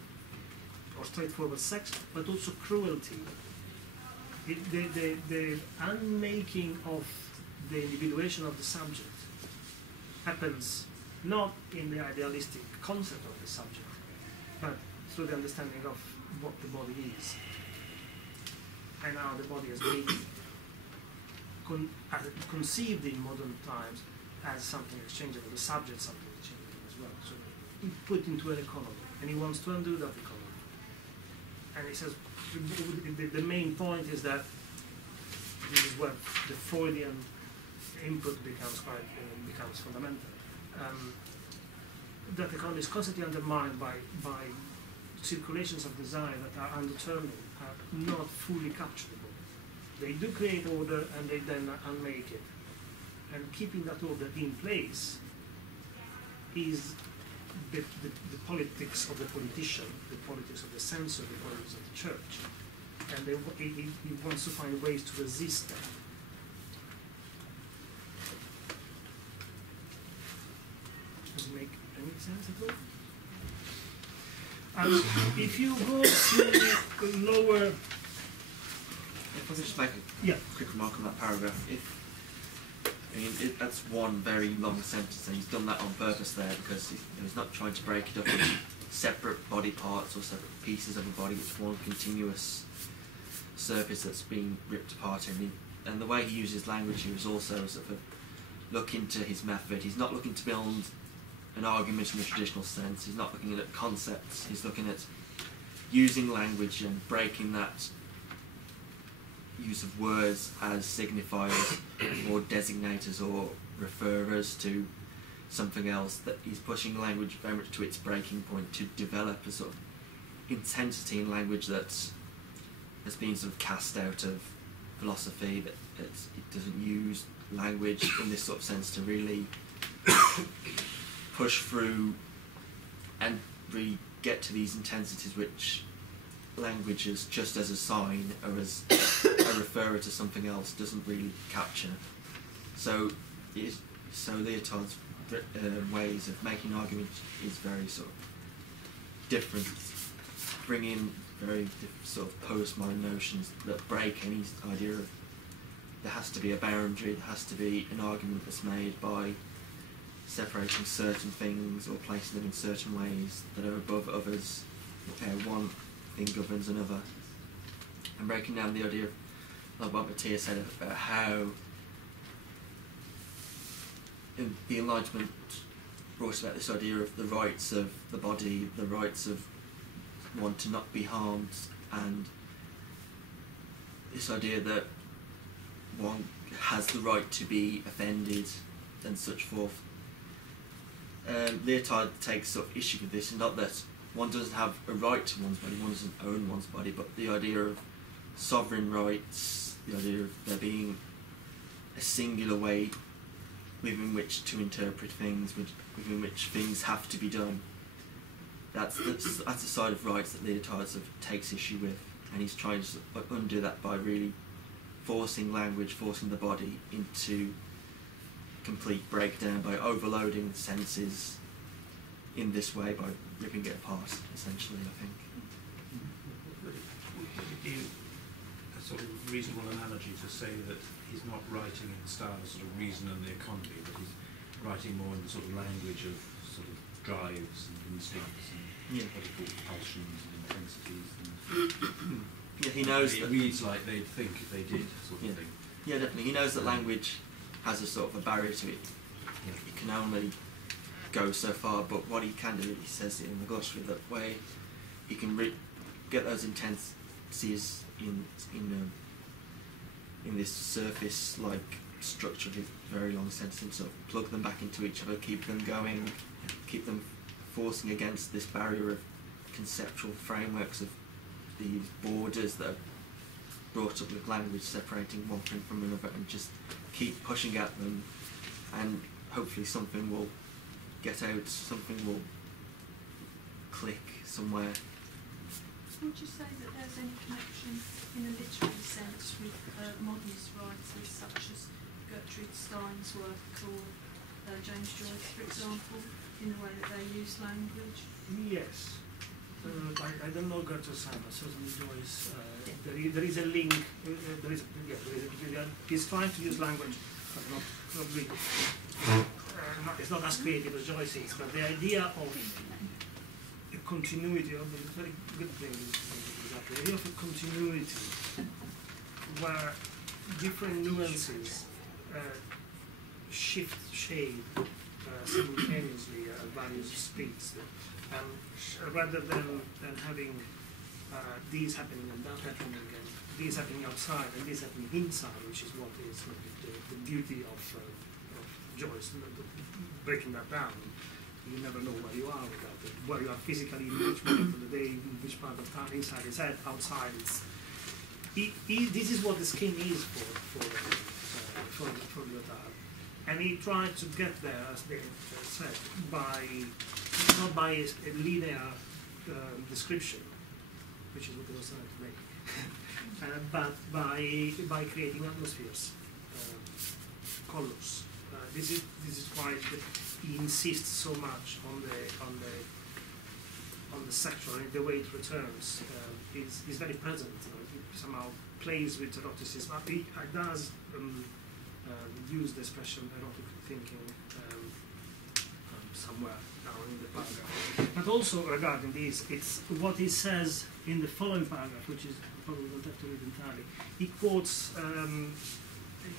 or straightforward sex, but also cruelty. The unmaking of the individuation of the subject happens not in the idealistic concept of the subject, but through the understanding of what the body is and how the body has been conceived in modern times as something exchangeable, the subject something exchangeable as well. So he put into an economy, and he wants to undo that economy. And he says the main point is that this is where the Freudian input becomes becomes fundamental. That economy is constantly undermined by circulations of desire that are undetermined, are not fully capturable. They do create order and they then unmake it. And keeping that order in place is the politics of the politician, the politics of the censor, the politics of the church. And he wants to find ways to resist that. Does it make any sense at all? If you go to the lower... If I could just make a quick remark on that paragraph. That's one very long sentence, and he's done that on purpose there because he's not trying to break it up into separate body parts or separate pieces of a body. It's one continuous surface that's being ripped apart. And the way he uses language here is also sort of look into his method. He's not looking to build an argument in the traditional sense. He's not looking at concepts. He's looking at using language and breaking that use of words as signifiers or designators or referrers to something else. That he's pushing language very much to its breaking point to develop a sort of intensity in language that has been sort of cast out of philosophy, that it doesn't use language in this sort of sense to really push through and really get to these intensities which languages, just as a sign or as a referrer to something else, doesn't really capture. So Lyotard's ways of making arguments is very sort of different, bringing very sort of postmodern notions that break any idea of there has to be a boundary, there has to be an argument that's made by separating certain things or placing them in certain ways that are above others. One thing governs another. And breaking down the idea of what Mattia said about how the Enlightenment brought about this idea of the rights of the body, the rights of one to not be harmed, and this idea that one has the right to be offended and such forth. Lyotard takes sort of issue with this, and not that one doesn't have a right to one's body, one doesn't own one's body, but the idea of sovereign rights, the idea of there being a singular way within which to interpret things, within which things have to be done. That's a side of rights that Lyotard sort of takes issue with, and he's trying to sort of undo that by really forcing language, forcing the body into complete breakdown, by overloading the senses in this way, by ripping it apart, essentially, I think. Would it be a sort of reasonable analogy to say that he's not writing in the style of sort of Reason and the Economy, but he's writing more in the sort of language of sort of drives and instincts and what he calls pulsions and intensities? And yeah, he knows it that reads like they'd think if they did, sort of thing. Yeah, definitely. He knows that language has a sort of a barrier to it. It can only go so far, but what he can do, he says in the glossary, that way he can get those intensities in this surface-like structure with very long sentences, sort of plug them back into each other, keep them going, keep them forcing against this barrier of conceptual frameworks of these borders that are brought up with language, separating one thing from another, and just keep pushing at them, and hopefully something will get out, something will click somewhere. Would you say that there's any connection in a literary sense with modernist writers such as Gertrude Stein's work or James Joyce, for example, in the way that they use language? Yes. I don't know Gertrude Stein, but certainly Joyce. There is a link. He's trying to use language probably it's not as creative as Joyce is, but the idea of a continuity of the very good thing is the idea of a continuity where different nuances shift shade simultaneously at various speeds, rather than having these happening and that happening and these happening outside and this happening inside, which is what is the beauty of Joyce, breaking that down. You never know where you are without it, where you are physically, in which moment of the day, in which part of time, inside is head, outside it's. This is what the skin is for Lyotard. And he tried to get there, as they said, not by a linear description, which is what they were trying to make, but by creating atmospheres, colors. This is why he insists so much on the sexual, and the way it returns is very present. It somehow plays with eroticism. He does use the expression erotic thinking somewhere down in the paragraph. But also regarding this, it's what he says in the following paragraph, which is probably don't have to read entirely. He quotes.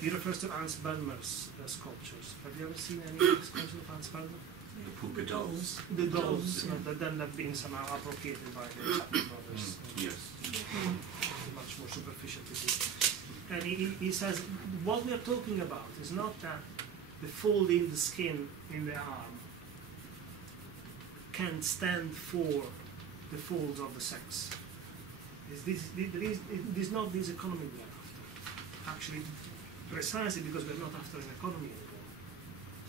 He refers to Hans Bellmer's sculptures. Have you ever seen any sculptures of Hans Bellmer? The dolls. The dolls, that then have been somehow appropriated by the Chapman brothers. Yes. Much more superficial to this. And he says, what we are talking about is not that the fold in the skin in the arm can stand for the folds of the sex. It is not this economy we are after. Actually, precisely because we're not after an economy anymore.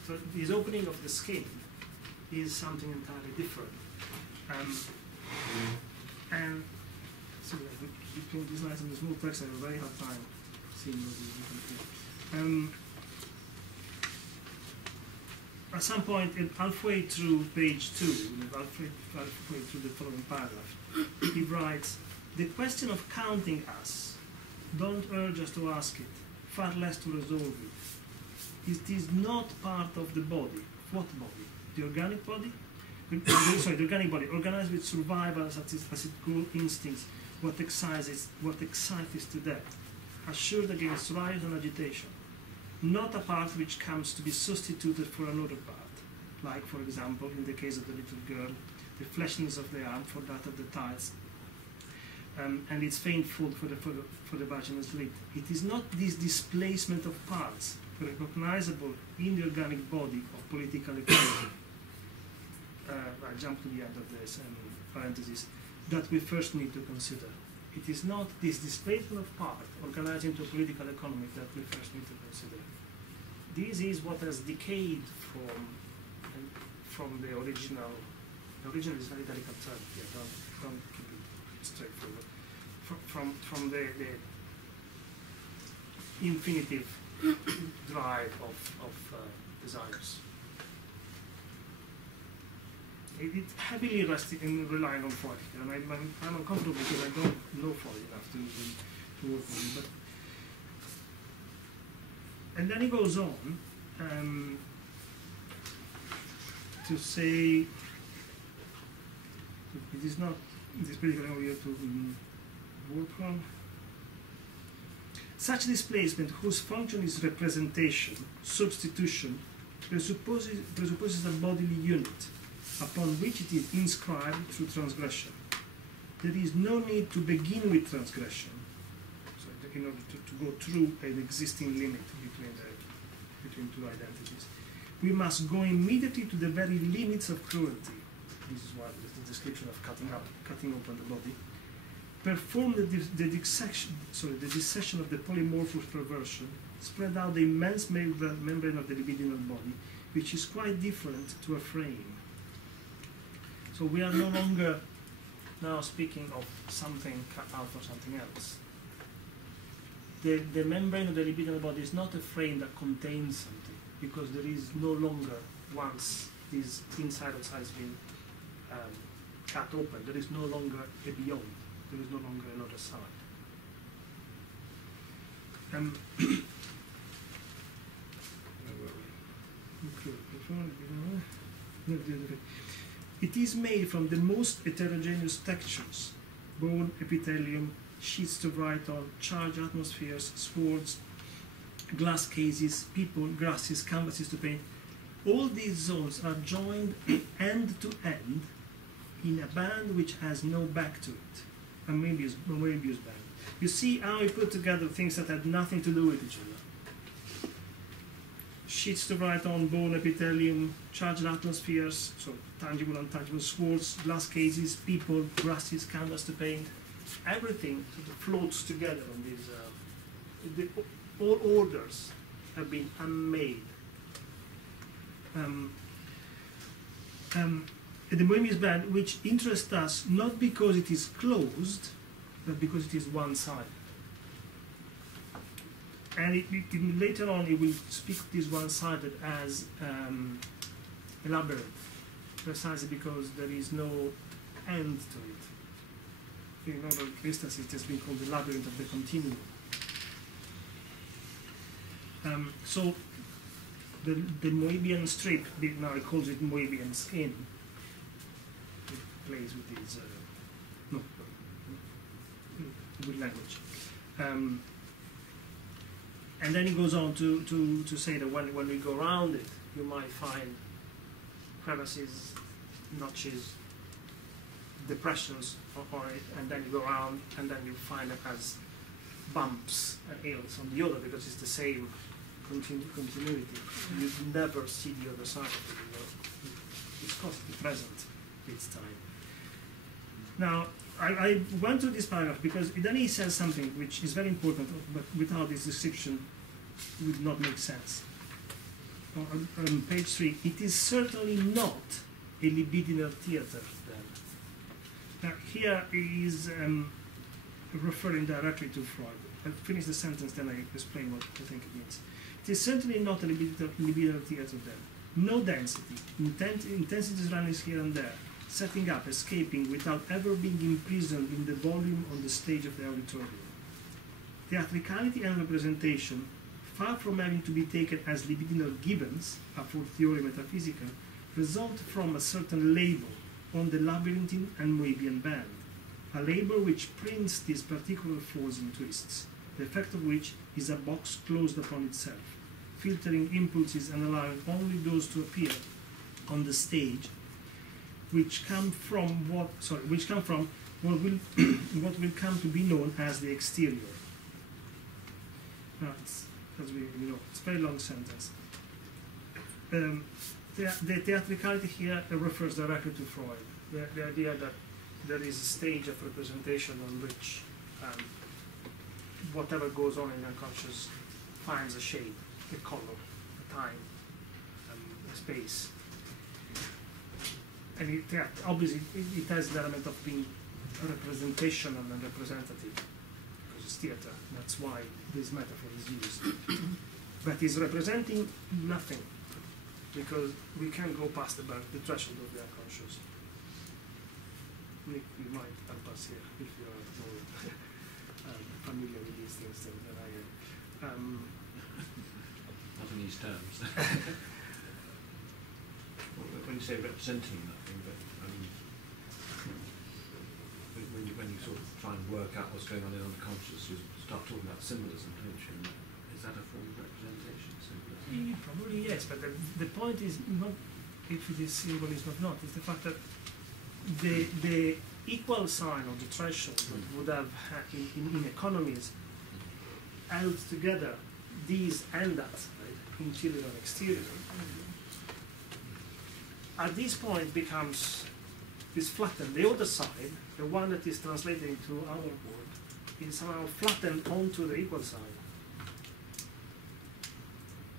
So this opening of the skin is something entirely different. And so between these lines and the small text, I have a very hard time seeing what is different. At some point, halfway through page 2, halfway through the following paragraph, he writes, "The question of counting us, don't urge us to ask it, far less to resolve it. It is not part of the body." What body? The organic body? Sorry, the organic body, organized with survival as its core instincts, what excites it to death, assured against riot and agitation. Not a part which comes to be substituted for another part, like, for example, in the case of the little girl, the fleshiness of the arm for that of the thighs, and its faint fold for the vaginal slit. It is not this displacement of parts recognizable in the organic body of political economy. I jump to the end of this parenthesis, that we first need to consider. It is not this displacement of part organized into a political economy that we first need to consider. This is what has decayed from the original. The original is a very delicate term here. Don't keep it straightforward. From the infinitive drive of desires. It's heavily resting in relying on Freud here, and I'm uncomfortable because I don't know Freud enough to work with him. And then he goes on to say it is not this particular area to work on. Such displacement, whose function is representation, substitution, presupposes a bodily unit upon which it is inscribed through transgression. There is no need to begin with transgression, so in order to go through an existing limit between two identities. We must go immediately to the very limits of cruelty. This is why there's the description of cutting open the body. Perform the dissection of the polymorphous perversion, spread out the immense membrane of the libidinal body, which is quite different to a frame. So we are no longer now speaking of something cut out of something else. The membrane of the libidinal body is not a frame that contains something, because there is no longer, once this inside outside has been cut open, there is no longer a beyond. There is no longer another side. It is made from the most heterogeneous textures: bone, epithelium, sheets to write on, charged atmospheres, swords, glass cases, people, grasses, canvases to paint. All these zones are joined end to end in a band which has no back to it, a Moebius band. You see how we put together things that had nothing to do with each other. Sheets to write on, bone, epithelium, charged atmospheres, so tangible, untangible, swords, glass cases, people, grasses, canvas to paint. Everything sort of floats together on these. All orders have been unmade. The Moebius band, which interests us not because it is closed, but because it is one-sided. And later on, it will speak this one-sided as a labyrinth, precisely because there is no end to it. In other instances, it has been called the labyrinth of the continuum. So the Moebian strip, now it calls it Moebian skin, it plays with these, with language. And then he goes on to say that when we go around it, you might find crevices, notches, depressions on it, and then you go around, and then you find it as bumps and hills on the other, because it's the same continuity. You never see the other side of it. It's constantly present each time. Now, I went through this paragraph because then he says something which is very important, but without this description would not make sense. On page 3, it is certainly not a libidinal theater then. Now here he is referring directly to Freud. I'll finish the sentence, then I explain what I think it means. It is certainly not a libidinal theater then. No density, intensities running here and there, setting up, escaping, without ever being imprisoned in the volume on the stage of the auditorium. Theatricality and representation, far from having to be taken as libidinal givens, a fortiori metaphysical, result from a certain label on the labyrinthine and Moebian band, a label which prints these particular folds and twists, the effect of which is a box closed upon itself, filtering impulses and allowing only those to appear on the stage which come from what will what will come to be known as the exterior. Now, it's a very long sentence. The theatricality here refers directly to Freud. The idea that there is a stage of representation on which whatever goes on in the unconscious finds a shape, a color, a time, a space. And obviously it has the element of being representational and representative, because it's theater. That's why this metaphor is used. But it's representing nothing, because we can't go past the threshold of the unconscious. Nick, you might help us here if you are more familiar with these things than I am. Not in these terms. When you say representing nothing, but I mean, when you sort of try and work out what's going on in unconscious, you start talking about symbolism, don't you? Is that a form of representation, symbolism? Probably yes, but the point is not if it is symbolism or not. It's the fact that the equal sign or the threshold that would have in economies held together these and that, right, interior and exterior. At this point is flattened. The other side, the one that is translated into our world, is somehow flattened onto the equal side.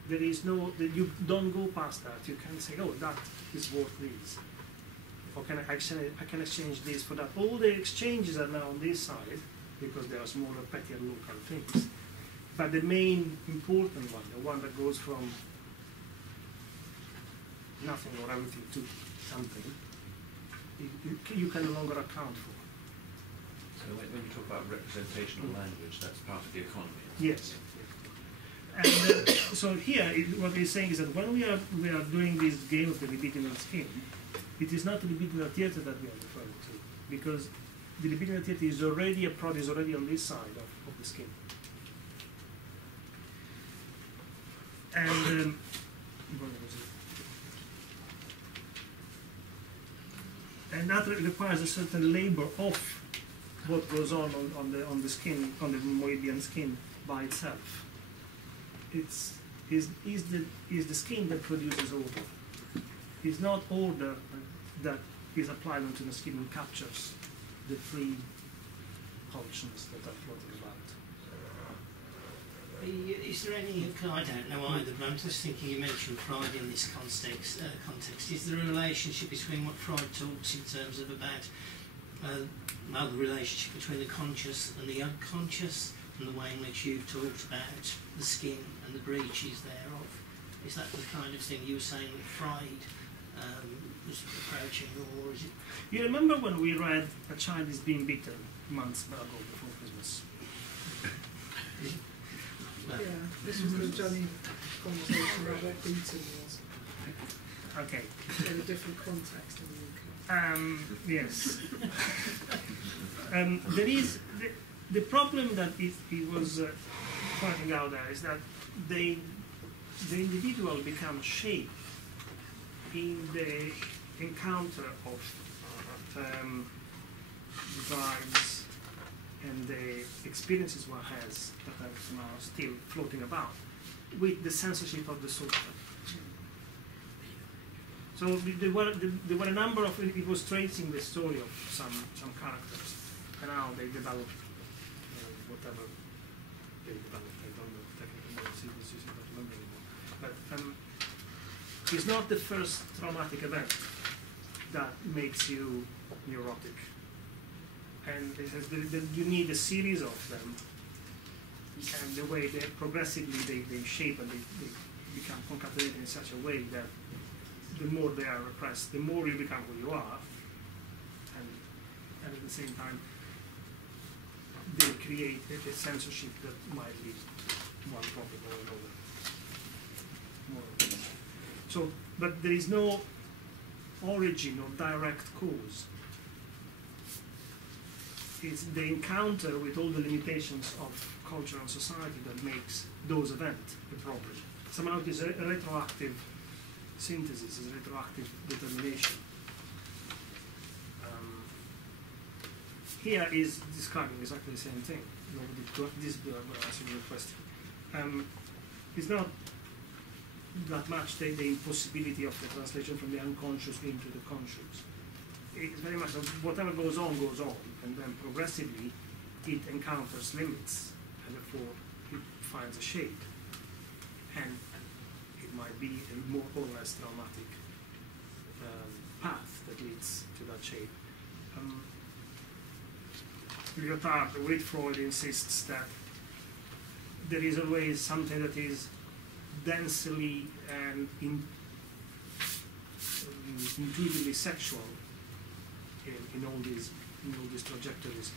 There is no, you don't go past that. You can say, oh, that is what this. Or I can exchange this for that. All the exchanges are now on this side because they are smaller, pettier local things. But the main important one, the one that goes from nothing or everything to something, you can no longer account for. So when you talk about representational language, that's part of the economy. Yes. And so here, what he's saying is that when we are doing this game of the libidinal skin, it is not the libidinal theater that we are referring to, because the libidinal theater is already a product, is already on this side of the skin. And and that requires a certain labor of what goes on the skin, on the Moebian skin by itself. Is the skin that produces order. It's not order that is applied onto the skin and captures the three functions that are floating about. Is there any, I don't know either, but I'm just thinking you mentioned Freud in this context. Is there a relationship between what Freud talks in terms of about the relationship between the conscious and the unconscious, and the way in which you've talked about the skin and the breaches thereof? Is that the kind of thing you were saying that Freud was approaching, or is it? You remember when we read A Child is Being Beaten months ago before Christmas? Yeah, this was the Johnny conversation about what beating was. Okay. In a different context in the UK. Yes. There is the problem that he was pointing out there is that the individual becomes shaped in the encounter of the drives and the experiences one has that are somehow still floating about with the censorship of the social. So there were a number of, it was tracing the story of some characters, and how they developed whatever they developed. I don't know technically what sequence is, I don't remember anymore. But it's not the first traumatic event that makes you neurotic. And it has you need a series of them, and the way they progressively they shape and they become concatenated in such a way that the more they are repressed, the more you become who you are, and at the same time they create a censorship that might lead one problem or another. More or less. So, but there is no origin or direct cause. It's the encounter with all the limitations of culture and society that makes those events a problem. Somehow it is a retroactive synthesis, is a retroactive determination. Here is describing exactly the same thing. This is answering your question. It's not that much the impossibility of the translation from the unconscious into the conscious. It's very much whatever goes on, and then progressively it encounters limits, and therefore it finds a shape. And it might be a more or less traumatic path that leads to that shape. Lyotard, with Freud, insists that there is always something that is densely and intuitively sexual in all these trajectories.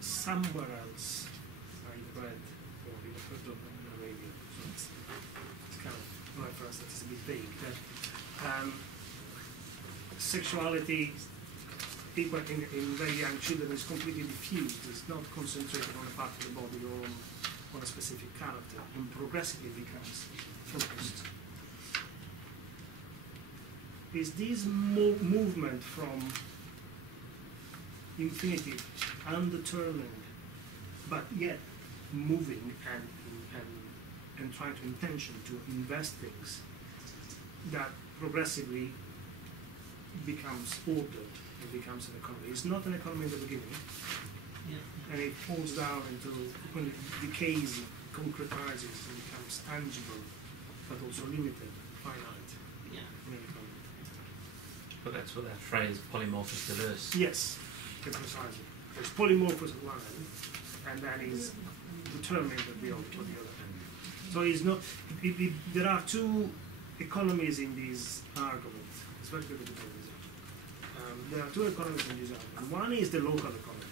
Somewhere else, I read or even heard of in Arabia, so it's kind of reference that is a bit vague. That sexuality, even in very young children, is completely diffused. It's not concentrated on a part of the body or on a specific character, and progressively becomes focused. Is this movement from infinitive, undetermined, but yet moving and trying to intention to invest things, that progressively becomes ordered and becomes an economy. It's not an economy in the beginning, and it falls down into, when it decays, concretizes, and becomes tangible, but also limited, finite. Yeah. But that's what that phrase, polymorphous Deleuze. Yes, precisely. There's polymorphous at one end, and then is determined at the other end. So it's not. There are two economies in this argument. It's very good to put this out. There are two economies in this argument. One is the local economy.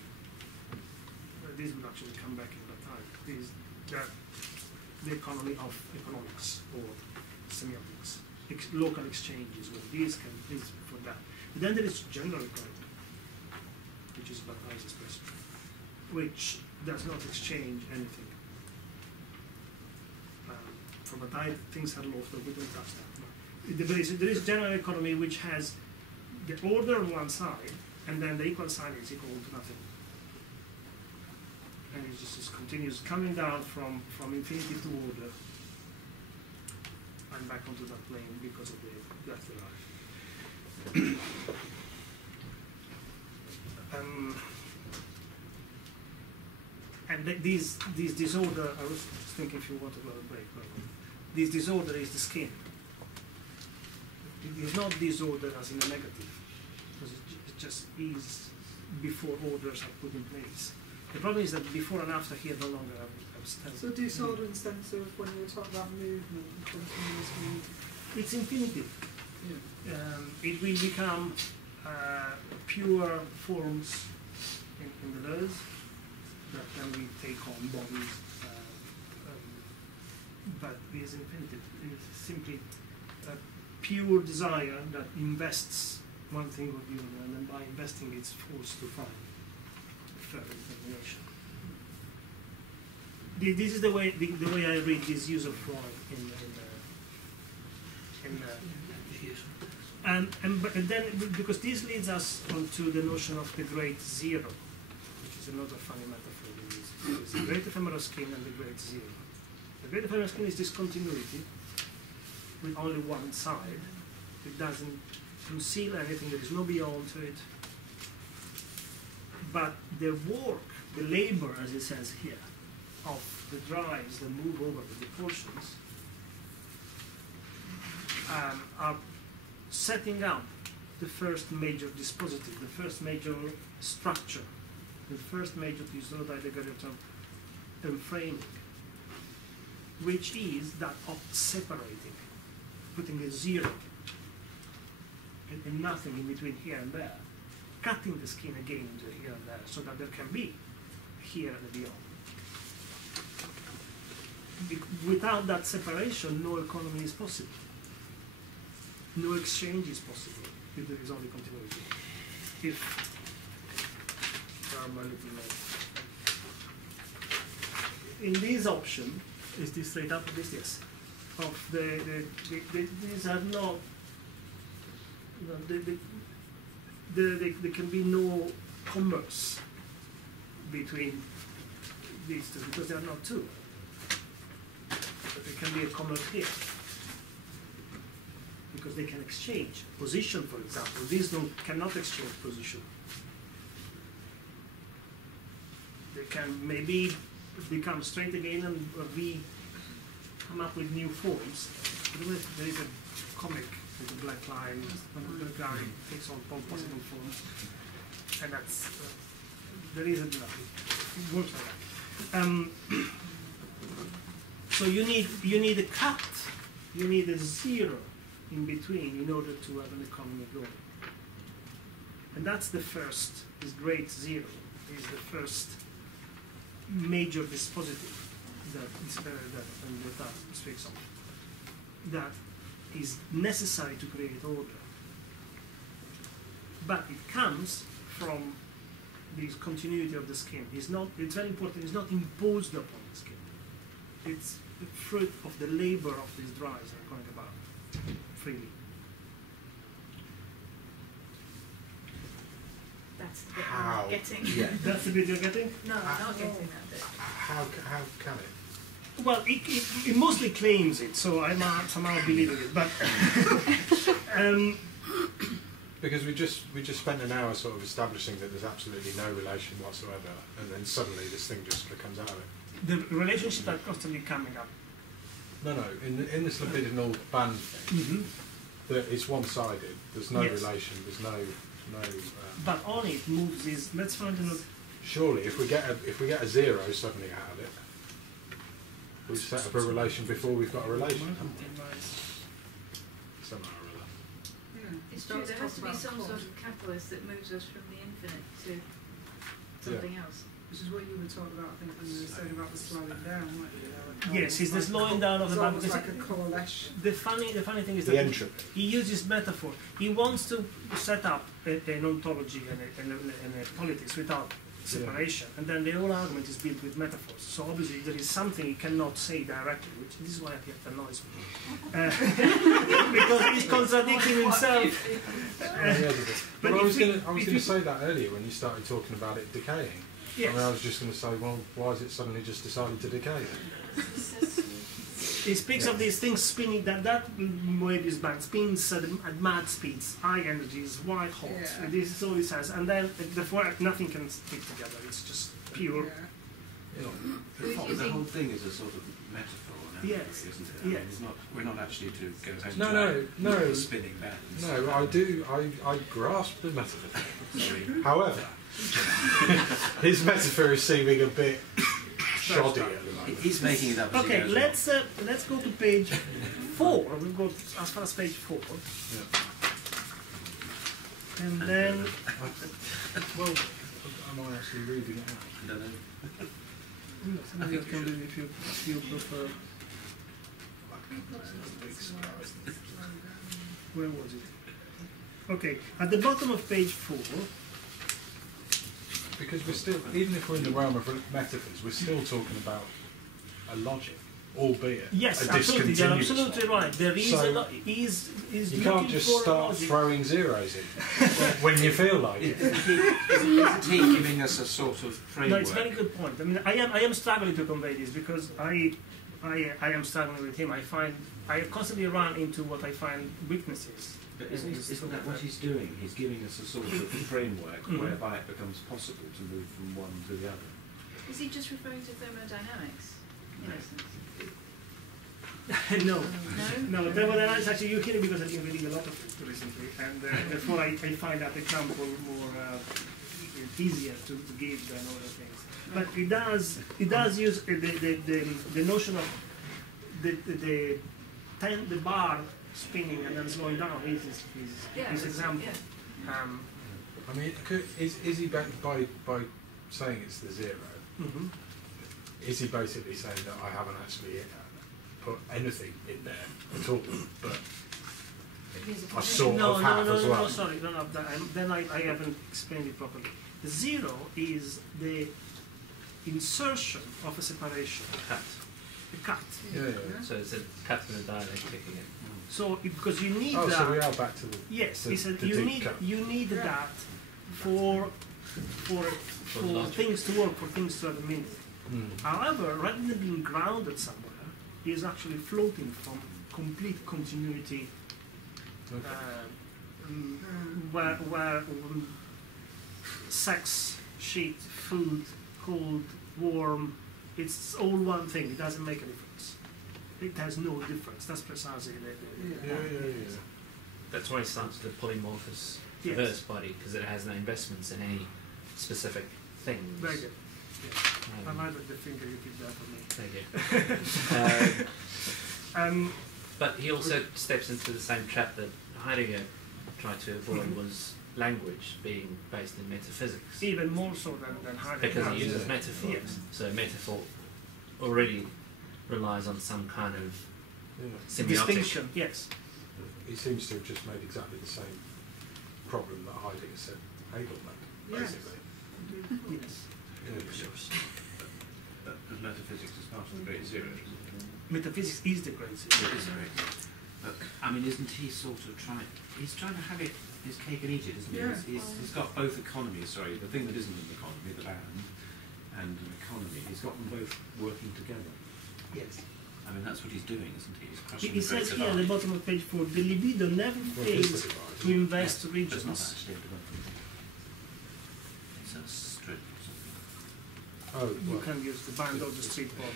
This will actually come back in that time. Is the economy of economics or semiotics, local exchanges, where this can is for that. But then there is general economy, which is Guattari's expression, which does not exchange anything. For Guattari, things are lost, but we don't touch that. No. There is general economy which has the order on one side, and then the equal sign is equal to nothing. And it just continues coming down from infinity to order and back onto that plane because of the Guattari. And this disorder, I was thinking if you want to go a break, this disorder is the skin. It is not disorder as in a negative, because it just is before orders are put in place. The problem is that before and after here no longer have stems. So disorder in the sense of when you were talking about movement and continuous movement. It's infinitive. Yeah. It will become pure forms in Deleuze that then we take on bodies, but it is infinitive. It is simply a pure desire that invests one thing or the other, and then by investing it's forced to find further determination. This is the way I read this use of Freud and then because this leads us onto the notion of the great zero, which is another funny metaphor we use. It's the great ephemeral skin and the great zero. The great ephemeral skin is discontinuity with only one side. It doesn't conceal anything, there is no beyond to it. But the work, the labor, as it says here, of the drives that move over the portions are setting up the first major dispositive, the first major structure, the first major, to use the Heidegger term, framing, which is that of separating, putting a zero and nothing in between here and there, cutting the skin again into here and there, so that there can be here and beyond. Without that separation, no economy is possible. No exchange is possible if there is only continuity. If my little note. In this option, is this straight up or this yes? Of these are not. There can be no commerce between these two because they are not two. But there can be a commerce here because they can exchange position, for example. These cannot exchange position. They can maybe become straight again and we come up with new forms. There is a comic with a black line, when the guy takes on all possible forms, and that's there isn't nothing. It works like that. So you need a cut, you need a zero in between in order to have an economy going. And that's the first, this great zero is the first major dispositive that Lyotard speaks of. That is necessary to create order. But it comes from this continuity of the skin. It's very important, it's not imposed upon the skin. It's the fruit of the labor of these drives I'm going about freely. That's the bit I'm not getting. Yeah. That's the bit you're getting? No, I'm not getting that bit. How can it? Well, it mostly claims it, so I'm somehow believing it. But because we just spent an hour sort of establishing that there's absolutely no relation whatsoever, and then suddenly this thing just comes out of it. The relationships are constantly coming up. No. In this libidinal band thing, that it's one-sided. There's no relation. There's no. But on it moves is. Let's find another. Surely, if we get a zero suddenly out of it, we set up a relation before we've got a relation, haven't we? Somehow or other. Yeah. It's true, there has to be some sort of catalyst that moves us from the infinite to something else. Which is what you were talking about, I think, when you were saying about the slowing down, weren't you? Yes, it's the slowing down of the band. It's like a coalesce. The funny thing is The that entropy. he uses metaphor. He wants to set up an ontology and a politics without separation, and then the whole argument is built with metaphors. So obviously there is something he cannot say directly, which this is why I get annoyed with him, because he's contradicting himself. But I was going to you say that earlier when you started talking about it decaying. Yes. I mean, I was just going to say, well, why has it suddenly just decided to decay then? He speaks of these things spinning, that Moebius band spins at mad speeds, high energies, white hot. Yeah. This is all he says, and then therefore nothing can stick together. It's just pure. The whole thing is a sort of metaphor, and Yes. isn't it? I mean, Yes. it's not, we're not actually to go home No, to spinning bands. No, I grasp the metaphor. However, his metaphor is seeming a bit shoddy at the moment. He's making it up. As Okay, he goes let's go to page 4. We'll go as far as page 4, and then Well, am I actually reading it out? on. I don't know. something you can do if you prefer. Where was it? Okay, at the bottom of page 4. Because we're still, even if we're in the realm of metaphors, we're still talking about a logic, albeit Yes, a absolutely, you're discontinuous absolutely one. right. There is So, is You can't just start throwing zeros in when you feel like it. Isn't he giving us a sort of No, framework? it's a very good point. I mean, I am struggling to convey this because I am struggling with him. I constantly run into what I find weaknesses. But isn't that what he's doing? He's giving us a sort of framework whereby it becomes possible to move from one to the other. Is he just referring to thermodynamics, in essence? No. No? Thermodynamics actually you hear because I've been reading a lot of it recently, and therefore I find that example more easier to give than other things. But it does use the notion of the bar spinning and then slowing down is his example. Yeah. I mean, is he by saying it's the zero? Is he basically saying that I haven't actually put anything in there at all, but I sort of have as well? No, sorry, then I haven't explained it properly. The zero is the insertion of a separation. Cut. The cut. Yeah. So it's a cut and a dialectic again. So because you need Oh, that. so we are back to the Yes, the, he said the you deep need cut. that for logic. things to work, for things to have a meaning. However, rather than being grounded somewhere, he is actually floating from complete continuity, where sex, shit, food, cold, warm, it's all one thing. It doesn't make a difference. It has no difference. That's precisely the Yeah. That's why it starts with the polymorphous Yes. verse body, because it has no investments in any specific things. Very good. I Um, like the finger you keep that for me. Thank you. But he also steps into the same trap that Heidegger tried to avoid, was language being based in metaphysics. Even more so than Heidegger. Because he uses Yes. metaphors. Yes. So metaphor already relies on some kind of semiotic. Distinction, yes. He seems to have just made exactly the same problem that Heidegger said Hegel made, Yes. basically. Yes. And metaphysics is part of the great zero, isn't it? Metaphysics is the great zero. It is great. But, I mean, isn't he sort of he's trying to have his cake and eat it, isn't he? Yeah. He's got both economies, the thing that isn't an economy, the band, and an economy. He's got them both working together. Yes. I mean, that's what he's doing, isn't he? He's crushing He the says great here at the divide. bottom of page 4, the libido never Well, it is fails the divide, to isn't it? invest It's not regions. actually a development. It's a strip or something. Oh, You well, can use the band or the street board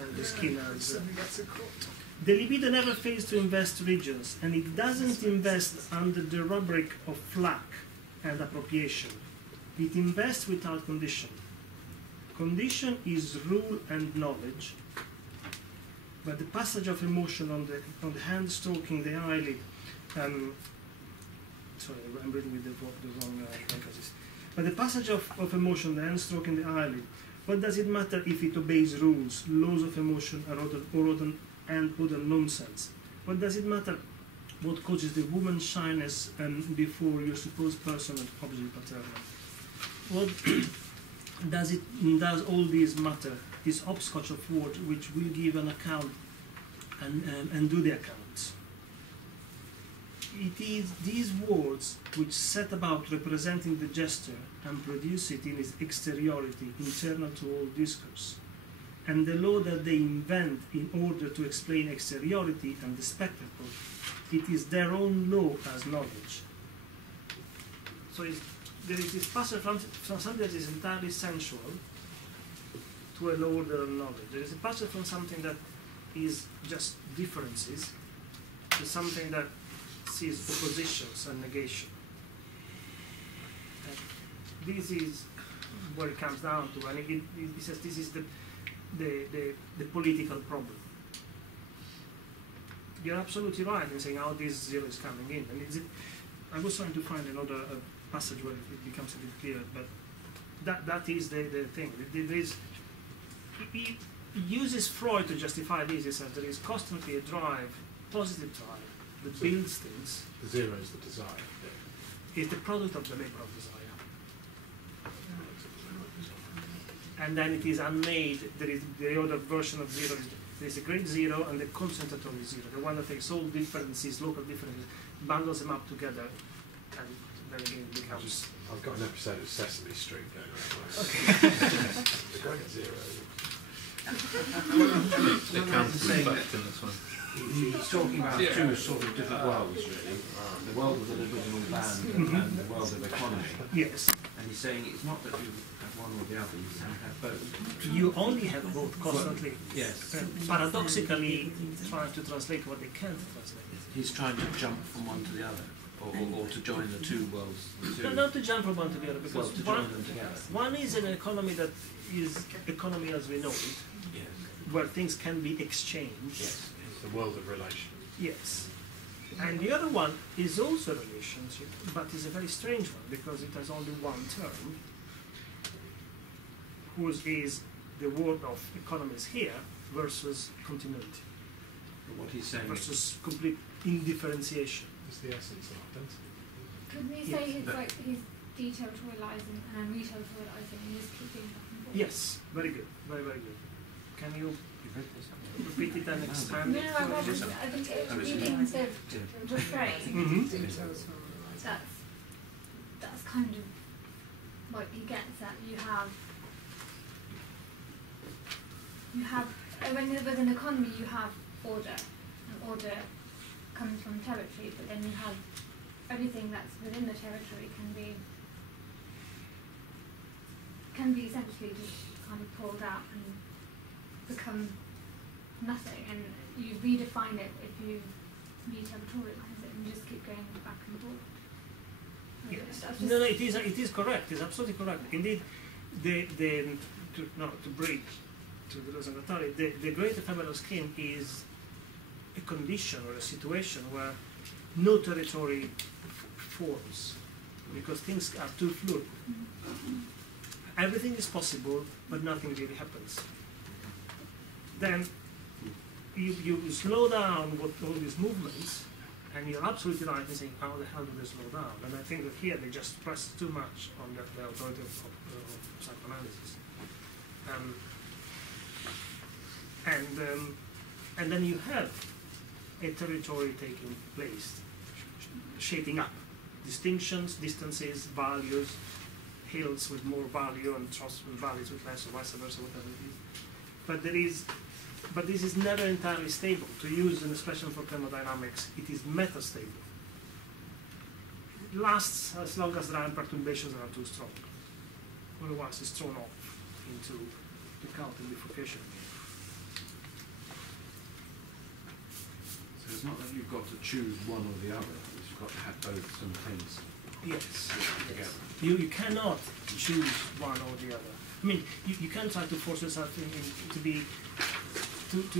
and the Skinner's. Suddenly gets a court. The libido never fails to invest regions, and it doesn't invest under the rubric of flack and appropriation. It invests without condition. Condition is rule and knowledge, but the passage of emotion on the hand stroking the eyelid. Sorry, I'm reading with the wrong emphasis. But the passage of emotion, the hand stroking the eyelid, what does it matter if it obeys rules, laws of emotion, or other nonsense? What does it matter what causes the woman's shyness and before your supposed person and object paternal? What does all this matter? This hopscotch of words which will give an account and do the account. It is these words which set about representing the gesture and produce it in its exteriority, internal to all discourse. And the law that they invent in order to explain exteriority and the spectacle, it is their own law as knowledge. So there is this passage from something that is entirely sensual to an order of knowledge. There is a passage from something that is just differences to something that sees oppositions and negation. And this is what it comes down to, and it says this is the political problem. You're absolutely right in saying how this zero is coming in. And I was trying to find another passage where it becomes a bit clearer, but that is the thing. He uses Freud to justify this. He says there is constantly a drive, positive drive, that builds things. The zero is the desire. It's the product of the labor of desire. And then it is unmade. There is the other version of zero. There is a great zero and the concentratory zero, the one that takes all differences, local differences, bundles them up together, and then again it becomes. I've got an episode of Sesame Street going on. Okay. The great zero. It counts as effect in this one. He's talking about two sort of different worlds, really. The world of the libidinal band and the world of economy. Yes. And he's saying it's not that you have one or the other, you have both. You only have both constantly. Well, yes. Paradoxically, trying to translate what they can't translate. He's trying to jump from one to the other, or to join the two worlds. No, not to jump from one to the other, because To join them together. one is an economy that is economy as we know it, Yes. where things can be exchanged. Yes. It's the world of relations. Yes. And the other one is also relationship, but is a very strange one because it has only one term, whose is the word of economies here versus continuity, But what he's saying versus complete indifferentiation. It's the essence of identity. Couldn't you say it's like he's deterritorializing and I'm reterritorializing and he's keeping back and forth? Yes, very good, very, very good. Can you you've read this, haven't you? repeat it and expand No, it? I read it. I think it was reading the phrase. That's kind of what he gets at. You have with an economy you have order, and order comes from territory, but then you have everything that's within the territory can be essentially just kind of pulled out and become nothing, and you redefine it if you deterritorialize it and just keep going back and forth. Yes. No, it is correct. It's absolutely correct. Indeed, to break to Deleuze and Guattari, the great ephemeral scheme is a condition or a situation where no territory forms because things are too fluid. Everything is possible, but nothing really happens. Then you slow down all these movements, and you're absolutely right in saying, how the hell do they slow down? And I think that here they just press too much on the authority of psychoanalysis. And then you have a territory taking place, shaping up. Distinctions, distances, values, hills with more value and troughs with valleys with less, or vice versa, whatever it is. But this is never entirely stable. To use an expression for thermodynamics, it is metastable. It lasts as long as there are perturbations that are too strong. Otherwise, it's thrown off into the count and bifurcation. So it's not that you've got to choose one or the other, it's you've got to have both some things Yes. together. You cannot choose one or the other. I mean, you can try to force yourself to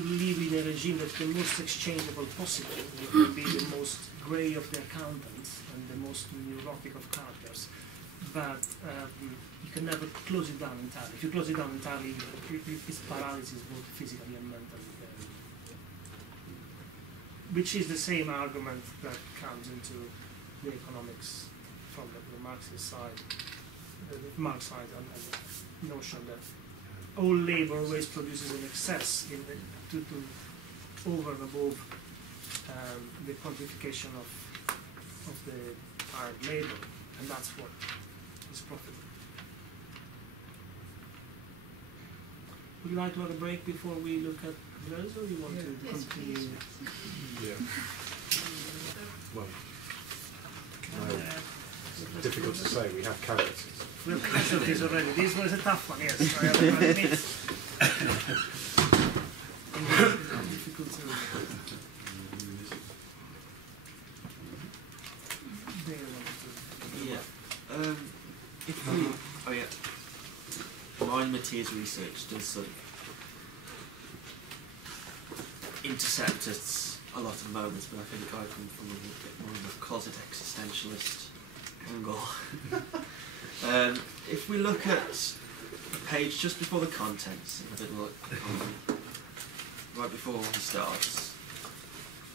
live in a regime that's the most exchangeable possible. It will be the most grey of the accountants and the most neurotic of characters. but you can never close it down entirely. If you close it down entirely, it's paralysis both physically and mentally. Which is the same argument that comes into the economics from the Marxist side, the Marx side, and the notion that all labor always produces an excess to over and above the quantification of the hard labor, and that's what is profitable. Would you like to have a break before we look at Deleuze, or you want to continue? Yeah. Well, difficult to say. We have casualties. We have casualties already. This was a tough one, yes. I have to admit. Difficult to. Yeah. If we, oh yeah, Ryan Mathias research does sort of intercept at a lot of moments, but I think I come from a bit more of a closet existentialist angle. If we look at the page just before the contents, have a look right before he starts.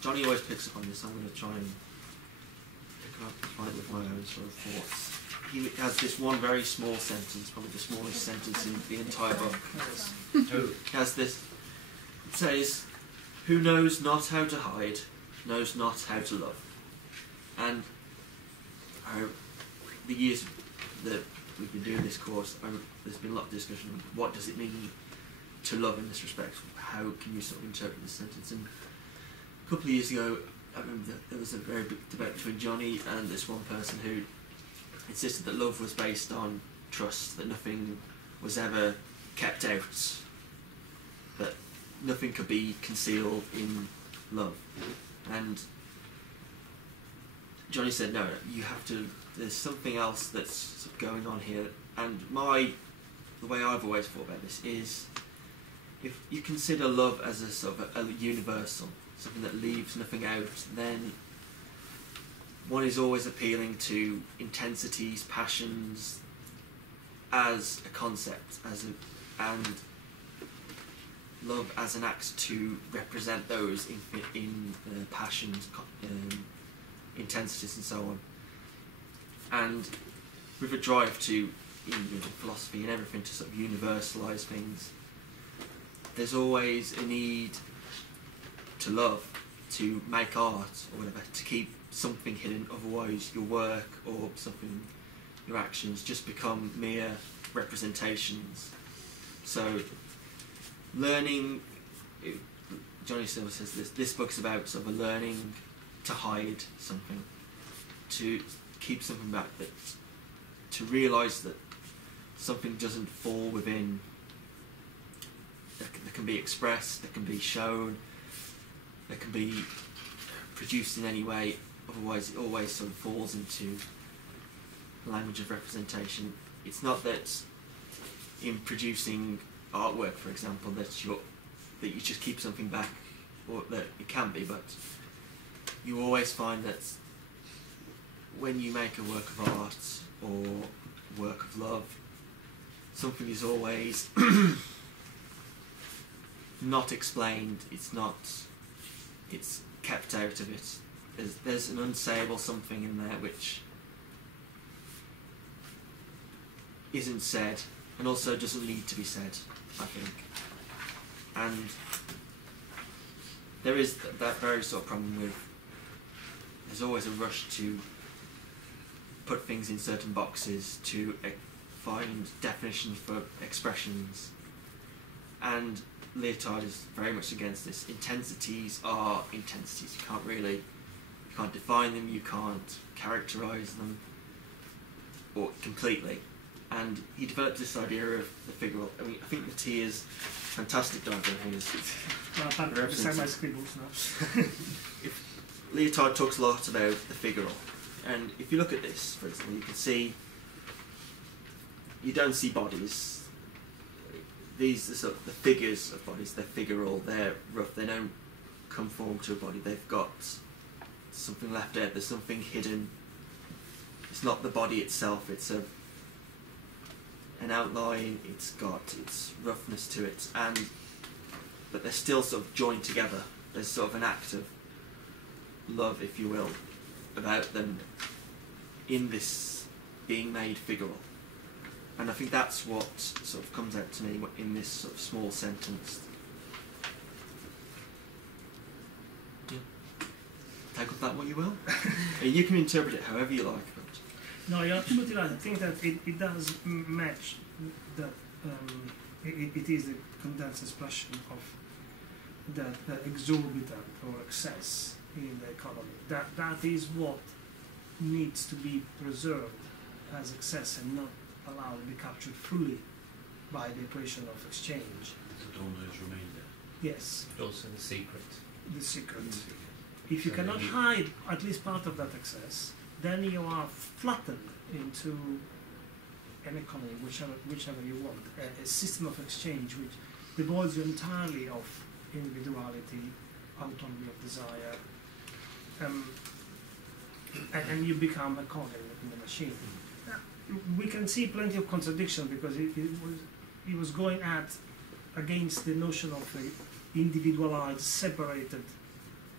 Johnny always picks up on this. I'm going to try and pick up with my own sort of thoughts. He has this one very small sentence, probably the smallest sentence in the entire book. He has this. It says, "Who knows not how to hide, knows not how to love." And the years that we've been doing this course, there's been a lot of discussion on what does it mean to love in this respect. How can you sort of interpret this sentence? And a couple of years ago, I remember that there was a very big debate between Johnny and this one person who insisted that love was based on trust, that nothing was ever kept out, that nothing could be concealed in love. And Johnny said, no, you have to, there's something else that's sort of going on here. And the way I've always thought about this is, if you consider love as a sort of a universal, something that leaves nothing out, then one is always appealing to intensities, passions, as a concept, and love as an act to represent those in passions, intensities, and so on. And with a drive to, in philosophy and everything, to sort of universalise things, there's always a need to love, to make art or whatever, to keep something hidden, otherwise your work or something, your actions just become mere representations. So learning, Johnny Silver says this book's about sort of a learning to hide something, to keep something back, that to realise that something doesn't fall within, that can be expressed, that can be shown, that can be produced in any way, otherwise it always sort of falls into the language of representation. It's not that in producing artwork, for example, that you just keep something back, or that it can be, but you always find that when you make a work of art or work of love, something is always not explained, it's kept out of it. There's an unsayable something in there which isn't said, and also doesn't need to be said, I think. And there is that very sort of problem with, there's always a rush to put things in certain boxes, to find definitions for expressions, and Lyotard is very much against this. Intensities are intensities. You can't define them, you can't characterise them or completely. And he developed this idea of the figural. I mean, I think Mathias' fantastic diagram here is beside my scribbles now. Lyotard talks a lot about the figural, and if you look at this, for example, you can see you don't see bodies. These are sort of the figures of bodies. They're figural. They're rough. They don't conform to a body. They've got something left out. There's something hidden. It's not the body itself. It's a an outline, it's got its roughness to it, but they're still sort of joined together. There's sort of an act of love, if you will, about them in this being made figural. And I think that's what sort of comes out to me in this sort of small sentence. Yeah. Take of that what you will. You can interpret it however you like. But no, you're absolutely right. I think that it does match that it is the condensed expression of that exorbitant or excess in the economy. That is what needs to be preserved as excess and not allowed to be captured fully by the equation of exchange. That almost remain there. Yes. But also the secret. The secret. If you cannot hide at least part of that excess, then you are flattened into an economy, whichever you want, a system of exchange which devoids you entirely of individuality, autonomy of desire, and you become a cog in the machine. We can see plenty of contradiction because he was going against the notion of an individualized, separated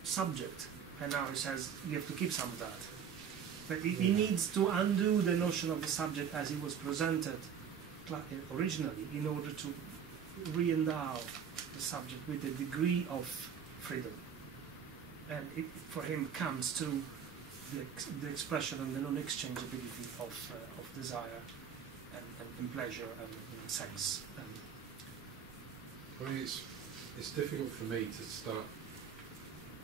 subject, and now he says you have to keep some of that. But he needs to undo the notion of the subject as it was presented originally in order to re-endow the subject with a degree of freedom. And it, for him, comes to the expression and the non-exchangeability of desire and pleasure and sex. I mean, it's difficult for me to start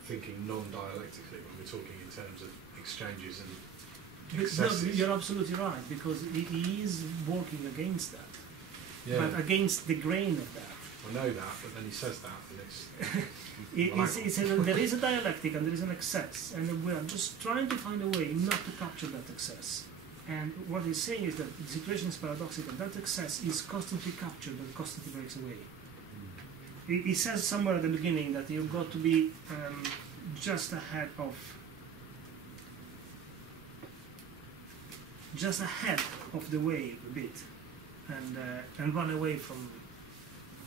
thinking non-dialectically when we're talking in terms of exchanges and excesses. No, you're absolutely right, because he is working against that, Yeah. but against the grain of that. I know that, but then he says that, and He says that there is a dialectic and there is an excess, and we are just trying to find a way not to capture that excess. And what he's saying is that the situation is paradoxical. That excess is constantly captured and constantly breaks away. He says somewhere at the beginning that you've got to be just ahead of the wave a bit, and run away from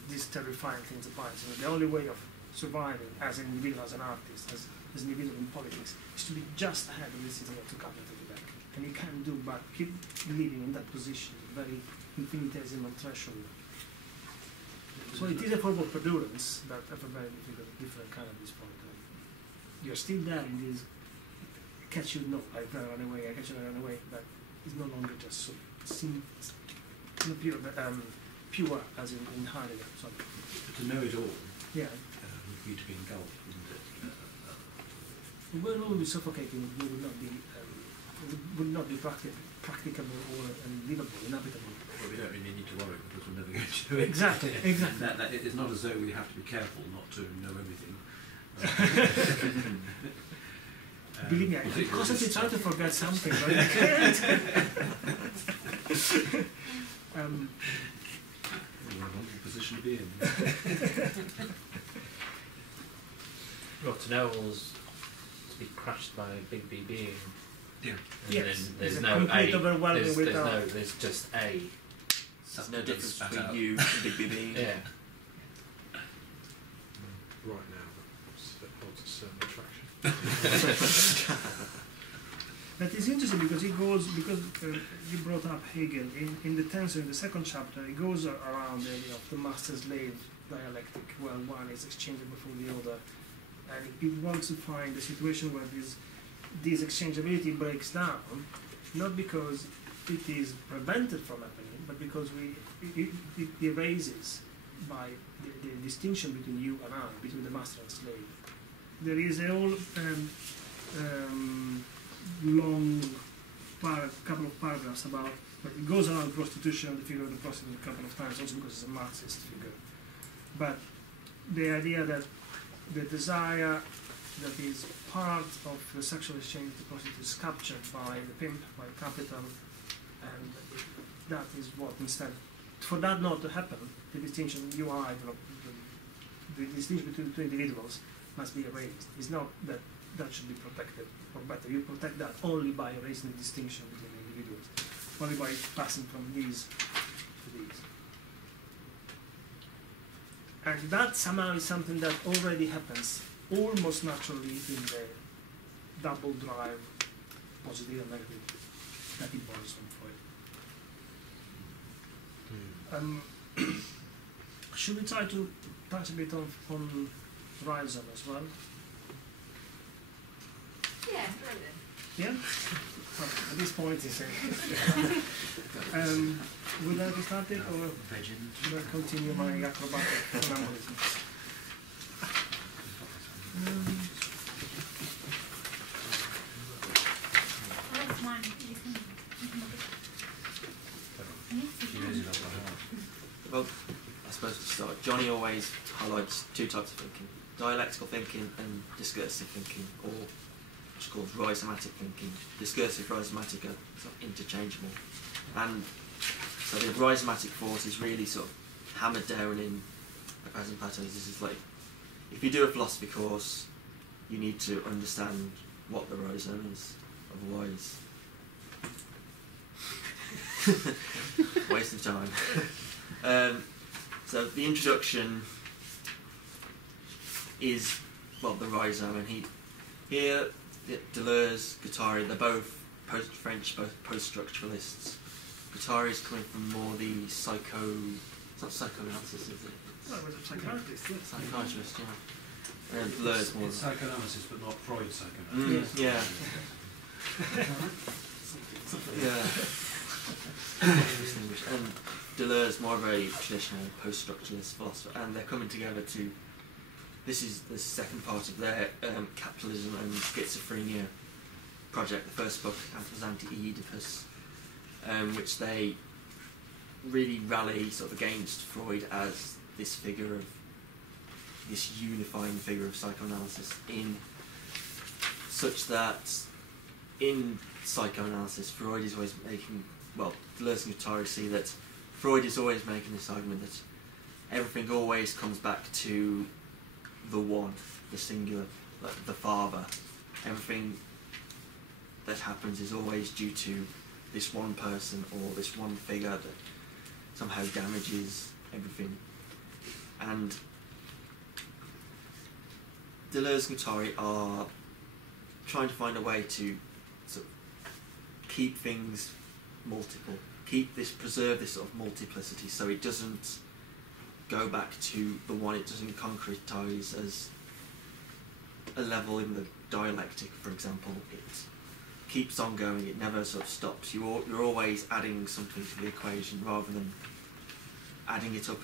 these terrifying things apart. So the only way of surviving as an individual, as an artist, as an individual in politics, is to be just ahead of the system, to capture the back. And you can't do but keep living in that position, very infinitesimal threshold. So it is a form of perdurance, but of a very different kind at this point. You're still there in this catch you, no, I run away, I catch you, I run away, but it's no longer just so not pure, but pure as in Heidegger. Sorry. But to know it all, yeah, would be to be engulfed, wouldn't it? Well, it would be suffocating. It would not be practicable or livable, inhabitable. Well, we don't really need to worry because we're never going to do it. Exactly, exactly. It's not as though we have to be careful not to know everything. Believe me, I constantly try to forget something, but I can't. What a wonderful position to be in. Well, to know all's to be crushed by a big B being. Yeah. And yes, then there's it's no complete A. overwhelming There's just A. there's no difference between you and Big B. Yeah. right now, that holds a certain attraction. That is interesting because he goes, you brought up Hegel, in the tension, in the second chapter, he goes around the idea of the master-slave dialectic, where one is exchangeable from the other, and he wants to find a situation where this exchangeability breaks down, not because it is prevented from happening, but because it erases by the distinction between you and I, between the master and slave. There is a whole long couple of paragraphs about, but it goes around prostitution, the figure of the prostitute a couple of times, also because it's a Marxist figure. But the idea that the desire that is part of the sexual exchange with the prostitute is captured by the pimp, by capital, and that is what instead, for that not to happen, the distinction you are, the distinction between two individuals must be erased. It's not that that should be protected, or better, you protect that only by erasing the distinction between individuals, only by passing from these these. And that somehow is something that already happens almost naturally in the double drive, positive and negative, that it borrows from Freud. Should we try to touch a bit on Rhizome as well? Yeah, brilliant. Yeah? Well, at this point, it's would I like to start it, or should I continue my acrobatic funambalism? That's mine. You can look at Well, I suppose to start, Johnny always highlights two types of thinking: dialectical thinking and discursive thinking, or what's called rhizomatic thinking. Discursive, rhizomatic are sort of interchangeable. And so the rhizomatic thought is really sort of hammered down in Apaz and Plato's. This is like, if you do a philosophy course, you need to understand what the rhizome is, otherwise waste of time. So the introduction is, well, the rhizome, and here Deleuze, Guattari, they're both French, both post-structuralists. Guattari is coming from more the it's not psychoanalysis, is it? No, it was a psychiatrist, yes. Psychiatrist, yeah. And Deleuze more. It's psychoanalysis, but not Freud psychoanalysis. Yeah. Yeah. And Deleuze more of a traditional post-structuralist philosopher, and they're coming together to. This is the second part of their capitalism and schizophrenia project. The first book was Anti-Oedipus, which they really rally sort of against Freud as this figure of this unifying figure of psychoanalysis, in such that in psychoanalysis Freud is always making, well, Deleuze and Guattari see that Freud is always making this argument that everything always comes back to the one, the singular, like the father. Everything that happens is always due to this one person or this one figure that somehow damages everything. And Deleuze and Guattari are trying to find a way to sort of keep things multiple, preserve this sort of multiplicity, so it doesn't go back to the one, it doesn't concretise as a level in the dialectic, for example. It keeps on going, it never sort of stops. You're always adding something to the equation rather than adding it up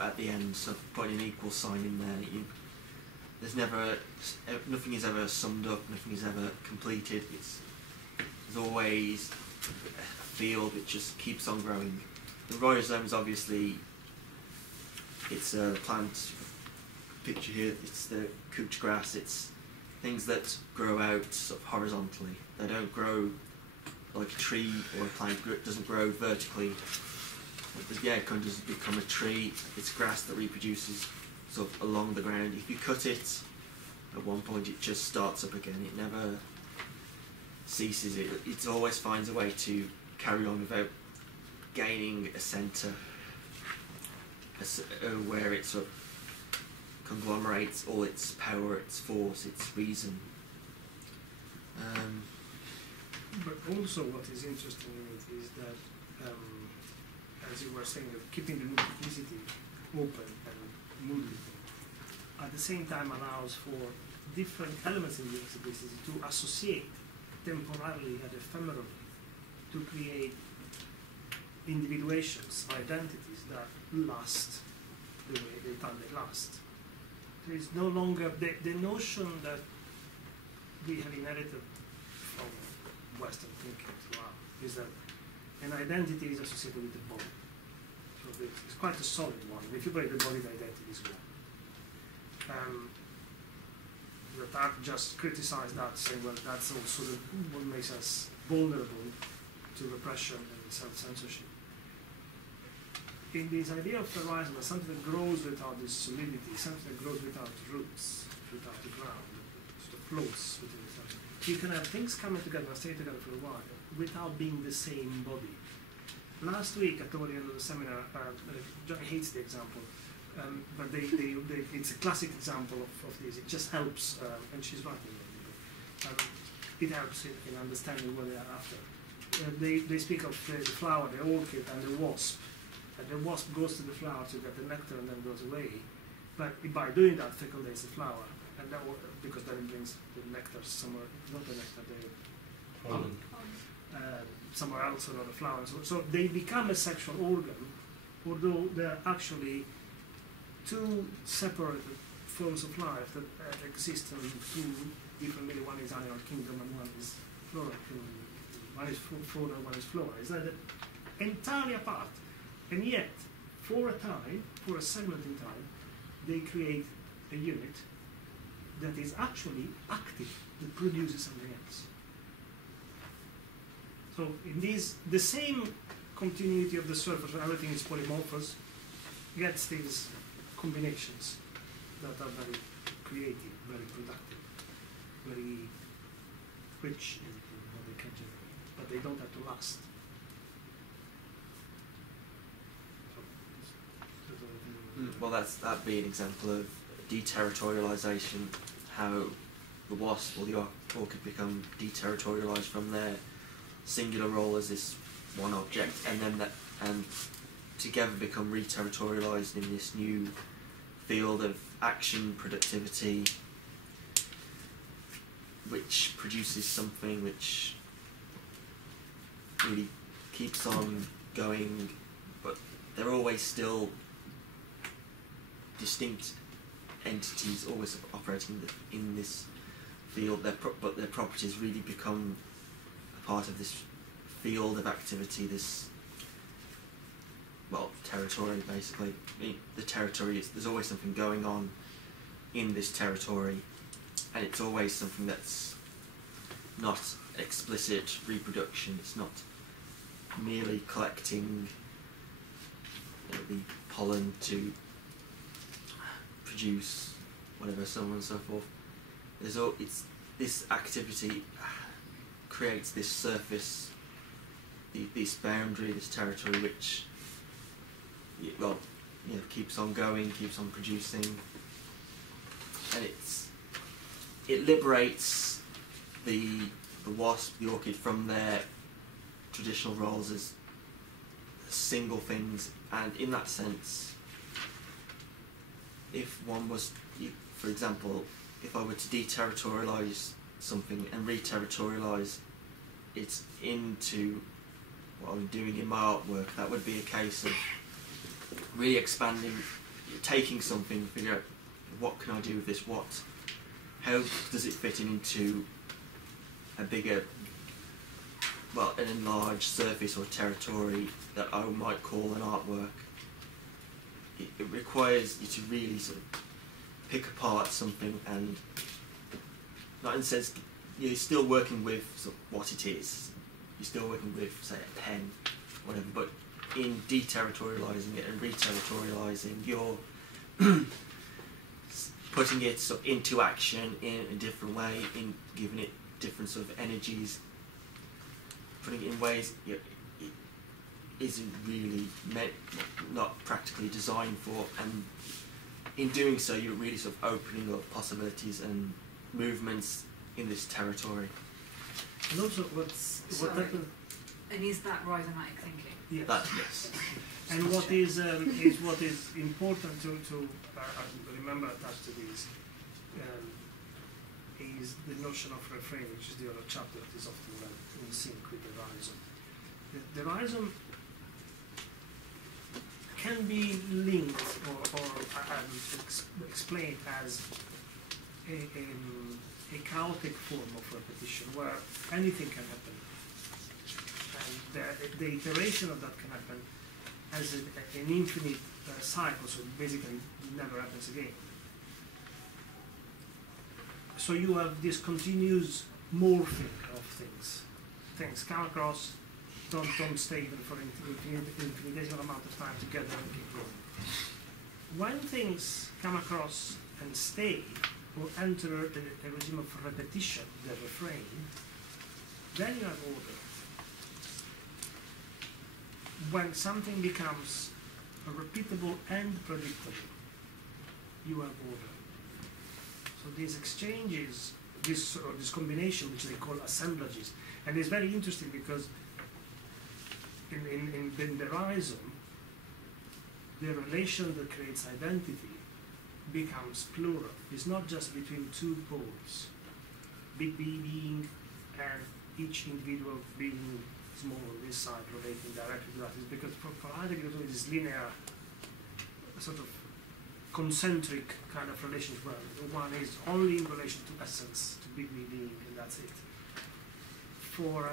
at the end, so putting an equal sign in there. Nothing is ever summed up, nothing is ever completed. There's always a field which just keeps on growing. The rhizome is obviously, it's a plant picture here, it's the couch grass, it's things that grow out sort of horizontally. They don't grow like a tree or a plant, it doesn't grow vertically. It doesn't become a tree, it's grass that reproduces sort of along the ground. If you cut it, at one point it just starts up again, it never ceases. It always finds a way to carry on without gaining a centre where it sort of conglomerates all its power, its force, its reason. But also what is interesting in it is that, as you were saying, that keeping the multiplicity open and moving at the same time allows for different elements in the multiplicity to associate temporarily and ephemerally, to create individuations, identities that last the way they thought they last. There is no longer the notion that we have inherited from Western thinking throughout is that an identity is associated with the body. So it's quite a solid one. If you break the body, the identity is gone. Lyotard just criticized that, saying, well, that's also what makes us vulnerable to repression and self-censorship. In this idea of the rhizome, there's something that grows without this solidity, something that grows without roots, without the ground, that sort of floats within the you can have things coming together and stay together for a while without being the same body. Last week, at the end of the seminar, John hates the example, but it's a classic example of this. It just helps, and she's right in it. It helps in understanding what they are after. They speak of the flower, the orchid, and the wasp. And the wasp goes to the flower to get the nectar and then goes away. But by doing that, fecundates the flower, and that, because then it brings the nectar somewhere, not the nectar, the pollen. Somewhere else around the flower. So they become a sexual organ, although they're actually two separated forms of life that exist in two different ways. One is animal kingdom and one is flora kingdom. One is fauna, one is flora. It's like entirely apart. And yet, for a time, for a segment in time, they create a unit that is actually active, that produces something else. So in these, the same continuity of the surface where everything is polymorphous gets these combinations that are very creative, very productive, very rich in what they can generate, but they don't have to last. Well, that'd be an example of deterritorialisation, how the wasp or the orchid become deterritorialised from their singular role as this one object, and then and together become reterritorialised in this new field of action, productivity, which produces something which really keeps on going, but they're always still distinct entities, always operating in this field, but their properties really become a part of this field of activity, this, well, territory basically. The territory is, there's always something going on in this territory, and it's always something that's not explicit reproduction, it's not merely collecting the pollen to produce whatever, so on and so forth. It's this activity creates this surface, this boundary, this territory, which, well, keeps on going, keeps on producing, and it liberates the wasp, the orchid, from their traditional roles as single things, and in that sense, if one was, for example, if I were to deterritorialise something and reterritorialise it into what I'm doing in my artwork, that would be a case of really expanding, taking something, figure out what can I do with this, how does it fit into a bigger, well, an enlarged surface or territory that I might call an artwork. It requires you to really sort of pick apart something, and not in the sense you're still working with sort of what it is. You're still working with, say, a pen, whatever. But in deterritorialising it and reterritorialising, you're putting it sort of into action in a different way, in giving it different sort of energies, putting it in ways it isn't really meant, not practically designed for, and in doing so you're really sort of opening up possibilities and movements in this territory. And also what happened, and is that rhizomatic thinking? yes. Yes. And what is important to remember attached to this is the notion of refrain, which is the other chapter that is often in sync with the rhizome. The rhizome can be linked or explained as a chaotic form of repetition where anything can happen. And the iteration of that can happen as an infinite cycle, so basically it never happens again. So you have this continuous morphing of things. Things come across, don't stay even for an infinitesimal amount of time together and keep going. When things come across and stay, or enter a regime of repetition, the refrain, then you have order. When something becomes repeatable and predictable, you have order. So these exchanges, this combination, which they call assemblages, and it's very interesting because in the rhizome, the relation that creates identity becomes plural. It's not just between two poles, big B being and each individual being small on this side relating directly to that. It's because for Heidegger it is linear, sort of concentric kind of relations where one is only in relation to essence, to big B being, and that's it. For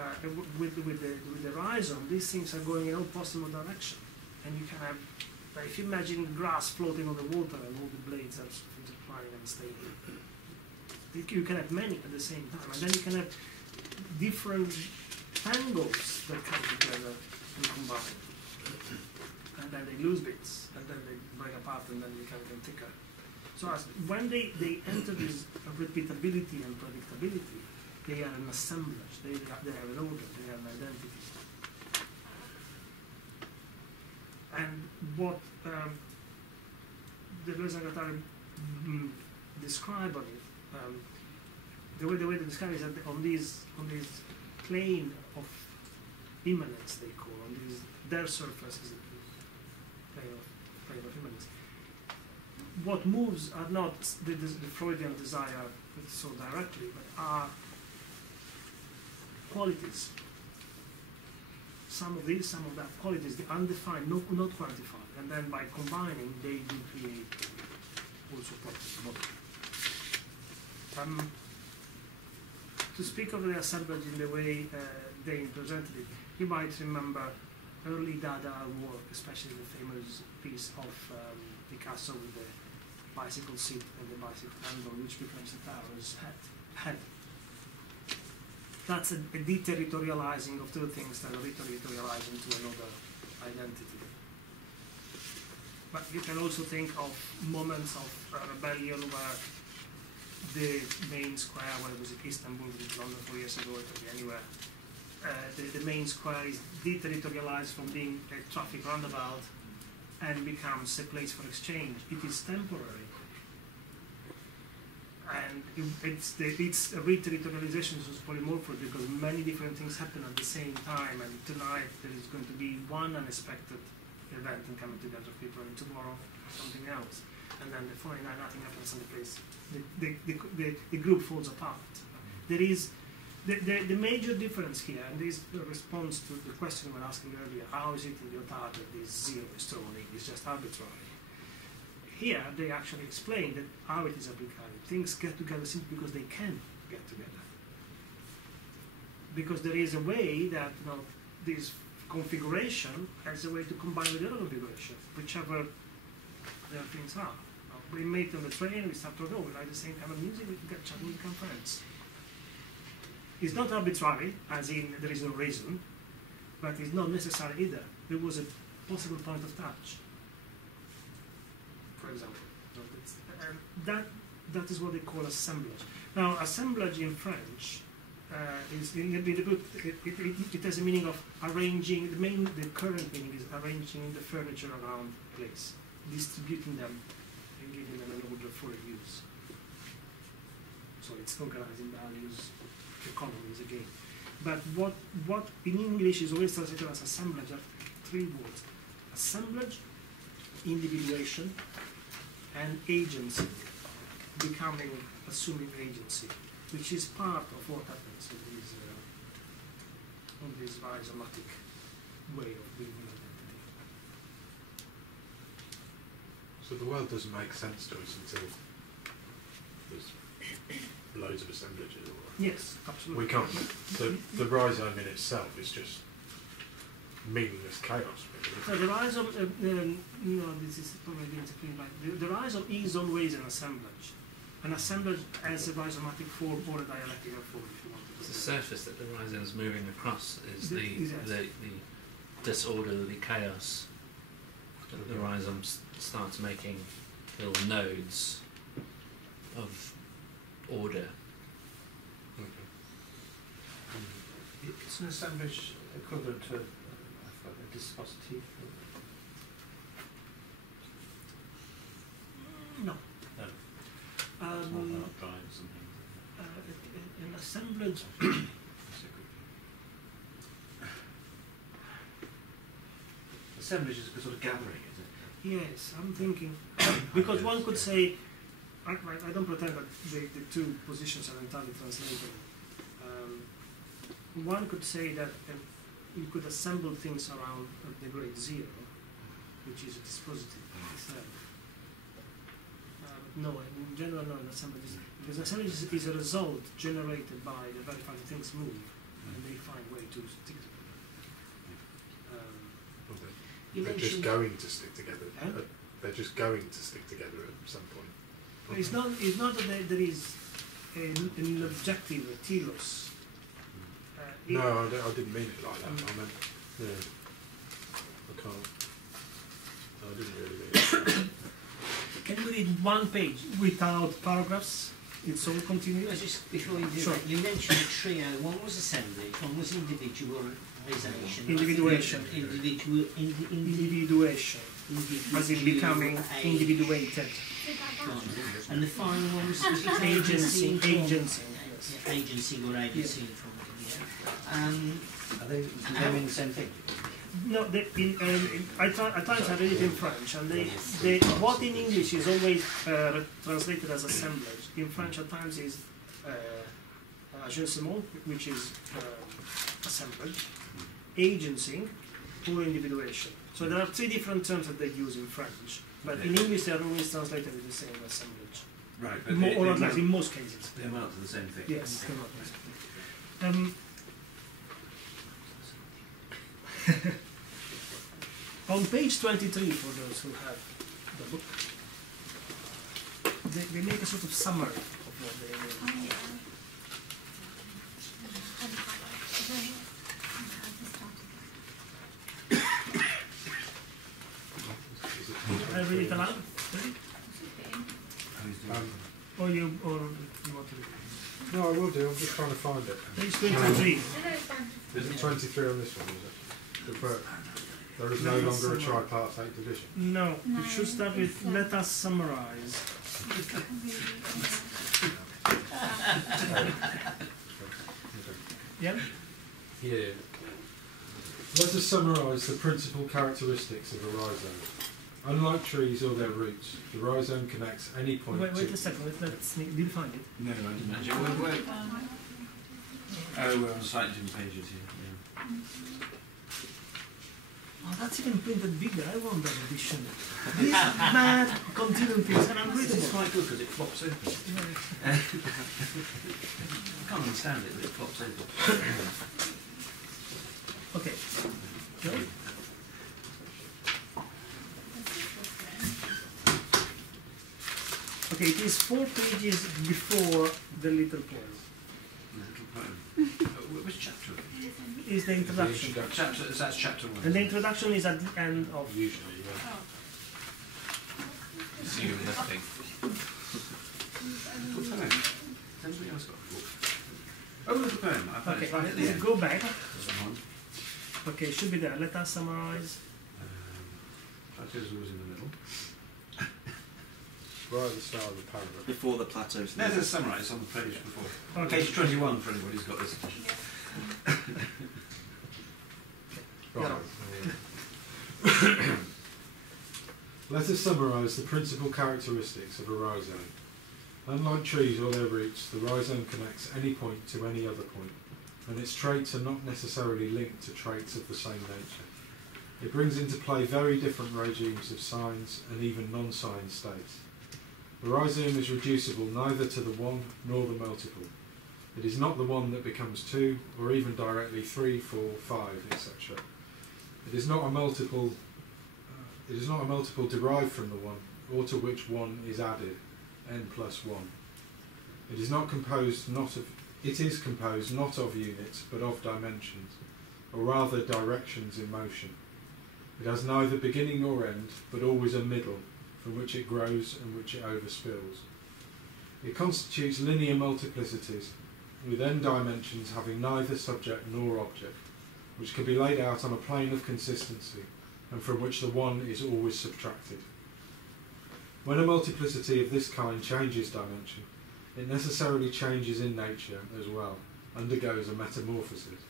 with the rhizome, these things are going in all possible directions, and you can have, like, if you imagine grass floating on the water and all the blades are intertwining and stable, you can have many at the same time, and then you can have different tangles that come together and combine, and then they lose bits, and then they break apart, and then become even thicker. So when they enter this repeatability and predictability, they are an assemblage, they have an order, they have an identity. And what Deleuze and Guattari describe on it, the way they describe it is that on this plane of immanence, they call, on these, their surface is a plane of immanence. What moves are not the Freudian desire so directly, but are qualities. Some of these, some of that qualities, the undefined, not quantified, and then by combining, they do create also properties. To speak of the assemblage in the way they presented it, you might remember early Dada work, especially the famous piece of Picasso with the bicycle seat and the bicycle handle, which becomes the tower's head. That's a deterritorializing of two things that are reterritorialized into another identity. But you can also think of moments of rebellion where the main square, whether it was in Istanbul, in London 4 years ago, it could be anywhere, the main square is deterritorialized from being a traffic roundabout and becomes a place for exchange. It is temporary. And it's a reterritorialization is polymorphic because many different things happen at the same time, and tonight there is going to be one unexpected event and coming together of people, and tomorrow something else, and then the following night nothing happens in the place. The group falls apart. There is the major difference here, and this response to the question we were asking earlier, how is it in Lyotard that this zero is thrown in, it's just arbitrary. Here, they actually explain that how it is arbitrary. Things get together simply because they can get together. Because there is a way that this configuration has a way to combine with the other configuration, whichever their things are. We meet on the train, we start to go, we like the same kind of music, we can get chatting, we become friends. It's not arbitrary, as in there is no reason, but it's not necessary either. There was a possible point of touch, for example. And that is what they call assemblage. Now, assemblage in French is in the book. It has a meaning of arranging. The current meaning is arranging the furniture around a place, distributing them, and giving them an order for use. So it's organizing values, economies again. But what in English is always translated as assemblage are three words: assemblage, individuation, and agency, assuming agency, which is part of what happens in this rhizomatic way of being an identity. So the world doesn't make sense to us until there's loads of assemblages. Yes, absolutely. We can't. The rhizome in itself is just meaningless chaos. So the rhizome, this is probably being explained by the rhizome is always an assemblage. An assemblage as a rhizomatic form or a dialectical form, if you want to. It's the surface that the rhizome is moving across is the disorder, the chaos. The rhizome starts making little nodes of order. It's an assemblage equivalent to a dispositif. No. No. Um, Not drawing something. An assemblage. Assemblage is a sort of gathering, is it? Yes, I'm thinking because one could say, I don't pretend that the two positions are entirely translatable. One could say that you could assemble things around the grade 0, which is a dispositive itself. No, in general, no, an assemblage is, because assemblage is a result generated by the very fact that things move and they find a way to stick together. They're just going to stick together. Huh? They're just going to stick together at some point. It's not that there is an objective telos. No, I didn't mean it like that. I meant, yeah, I can't. I didn't really mean it. Can you read one page without paragraphs? It's all continuous. Just before you do Sure. that, you mentioned a trio. One was assembly, one was individualisation. Individuation. Individuation. As in becoming individuated. And the final one was Agency. Agency. Yeah, agency or agency in front of Are they mean the same thing? No, at times I read it in French, and what in English is always translated as assemblage, in French at times is agencement, which is assemblage, agency, or individuation. So there are three different terms that they use in French, but in English they are always translated as the same assemblage. Right, but Or at least in most cases. They amount to the same thing. Yes, they amount to the same thing. On page 23, for those who have the book, they make a sort of summary of what they mean. I read it aloud? Or you want to read? No, I will do. I'm just trying to find it. Page 23. Is it 23 on this one? Is it? There is no longer a tripartite division. No, you should start with let us summarize. Yeah? Yeah. Let us summarise the principal characteristics of a rhizome. Unlike trees or their roots, the rhizome connects any point Wait to... a second, let's did you find it? No, I didn't actually. We're on slightly different pages here. Yeah. Oh, that's even printed bigger. I want that edition. This bad continuum things, and I'm This reading is quite good because it flops open. I can't understand it, but it flops open. Okay. Go. Okay, it is 4 pages before the little poem. Little poem. Which chapter? Is the introduction. That's chapter 1. And the introduction is at the end of. Usually, yeah. So you're lifting. Little poem. Has anybody else got a book? Oh, little poem. I found Okay, it right at the end. go back. There's one. Okay, should be there. Let us summarize. Plateau's always in the middle. Right at the start of the paragraph. Before the plateaus. There's a summary, it's on the page before. Okay. Page 21 for anybody who's got this edition. Right. Let us summarise the principal characteristics of a rhizome. Unlike trees or their roots, the rhizome connects any point to any other point, and its traits are not necessarily linked to traits of the same nature. It brings into play very different regimes of signs and even non-sign states. The rhizome is reducible neither to the one nor the multiple. It is not the one that becomes 2, or even directly 3, 4, 5, etc. It is not a multiple. It is not a multiple derived from the one, or to which one is added, n plus 1. It is not composed not of. It is composed not of units, but of dimensions, or rather directions in motion. It has neither beginning nor end, but always a middle, from which it grows and which it overspills. It constitutes linear multiplicities, with n dimensions having neither subject nor object, which can be laid out on a plane of consistency, and from which the one is always subtracted. When a multiplicity of this kind changes dimension, it necessarily changes in nature as well, undergoes a metamorphosis.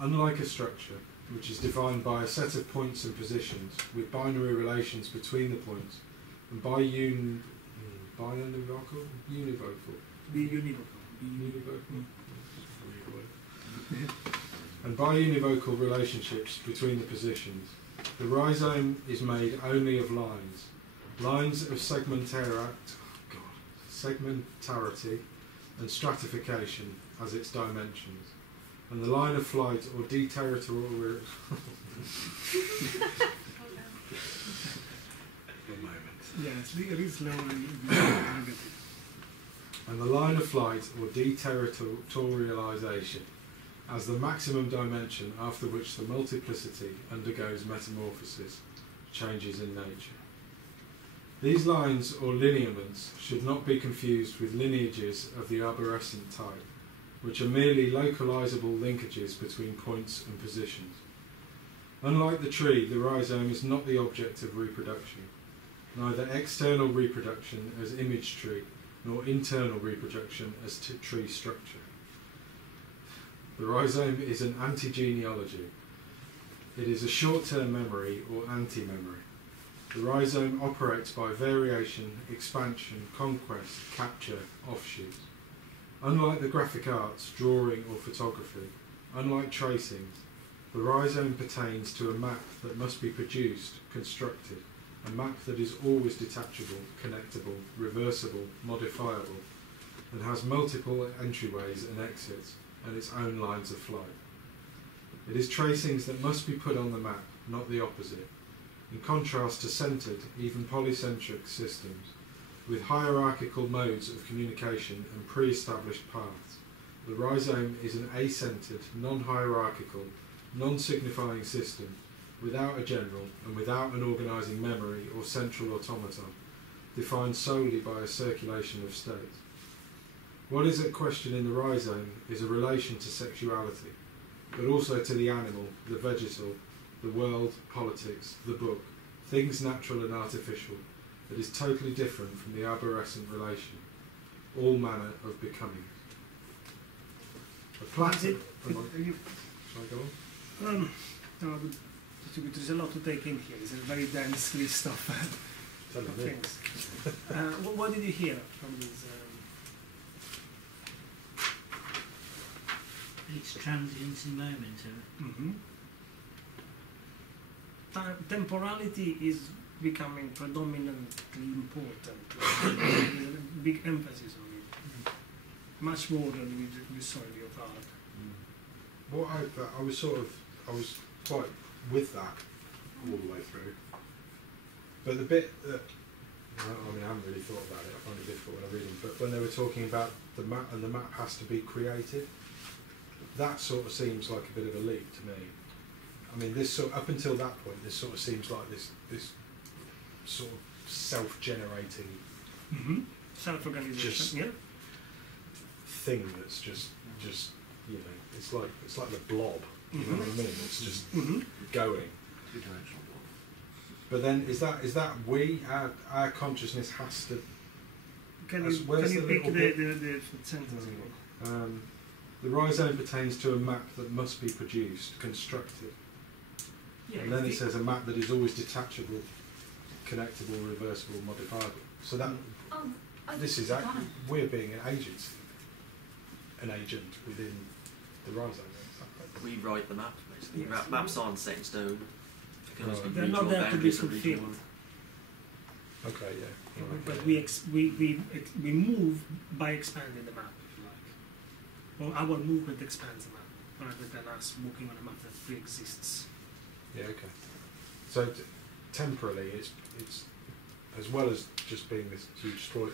Unlike a structure, which is defined by a set of points and positions with binary relations between the points, and by univocal? And by univocal relationships between the positions, the rhizome is made only of lines of segmentarity and stratification as its dimensions, and the line of flight or deterritorial Yes, it is slowly. and the line of flight or deterritorialization as the maximum dimension after which the multiplicity undergoes metamorphosis, changes in nature. These lines or lineaments should not be confused with lineages of the arborescent type, which are merely localizable linkages between points and positions. Unlike the tree, the rhizome is not the object of reproduction, neither external reproduction as image tree, nor internal reproduction as tree structure. The rhizome is an anti-genealogy. It is a short-term memory or anti-memory. The rhizome operates by variation, expansion, conquest, capture, offshoots. Unlike the graphic arts, drawing or photography, unlike tracings, the rhizome pertains to a map that must be produced, constructed, a map that is always detachable, connectable, reversible, modifiable, and has multiple entryways and exits, and its own lines of flight. It is tracings that must be put on the map, not the opposite, in contrast to centred, even polycentric systems, with hierarchical modes of communication and pre-established paths. The rhizome is an acentered, non-hierarchical, non-signifying system, without a general and without an organising memory or central automaton, defined solely by a circulation of states. What is at question in the rhizome is a relation to sexuality, but also to the animal, the vegetal, the world, politics, the book, things natural and artificial, that is totally different from the arborescent relation, all manner of becoming. A Shall I go on? No, but there's a lot to take in here. It's a very dense list of things. What did you hear from this? It's transience and momentary. Temporality is becoming predominantly important. There's a big emphasis on it, much more than we saw in Lyotard. Well, I was quite with that all the way through. But the bit that, I haven't really thought about it, I find it difficult when I read them, but when they were talking about the map and the map has to be created, that sort of seems like a bit of a leap to me. I mean, up until that point, this sort of seems like this sort of self-generating, self-organization, thing that's just it's like the blob. You know what I mean? It's just going. But then is that our consciousness has to? Can you pick the sentence again? The rhizome pertains to a map that must be produced, constructed. Yeah, and then it says a map that is always detachable, connectable, reversible, modifiable. So that this is we're being an agent within the rhizome. We write the map basically. Yes. Maps aren't set in stone. They're not there to be fulfilled. Okay, yeah. Right, but we move by expanding the map, if you like. Or our movement expands the map, rather than us walking on a map that pre-exists. Yeah, okay. So temporally, it's as well as just being this huge sprawl,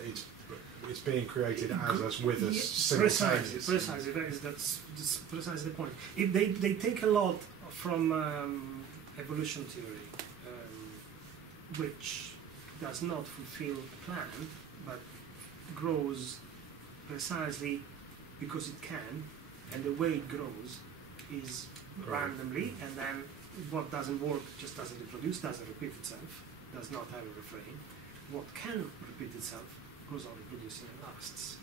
it's being created as us with us simultaneously. Precisely. That's precisely the point. They take a lot from evolution theory, which does not fulfill the plan, but grows precisely because it can, and the way it grows is randomly, and then what doesn't work just doesn't reproduce, doesn't repeat itself, does not have a refrain. What can repeat itself goes on reproducing and lasts.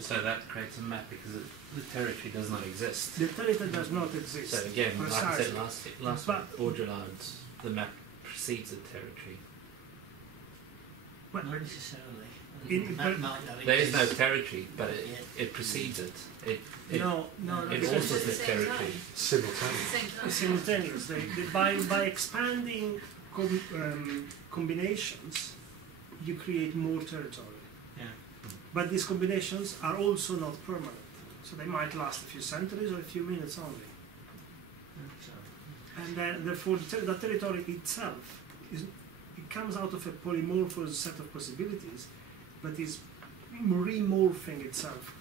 So that creates a map because the territory does not exist. The territory does not exist. So again, like I said last But- Baudrillard, the map precedes the territory. Well, Not necessarily. In- That might not There is no exist. territory, but Yeah. it precedes it. It no, it because alters At the the same territory. time. Simultaneous. Same time. simultaneous. By expanding combinations, you create more territory. Yeah. But these combinations are also not permanent, so they might last a few centuries or a few minutes only. So, And then, therefore, the territory itself it comes out of a polymorphous set of possibilities, but is remorphing itself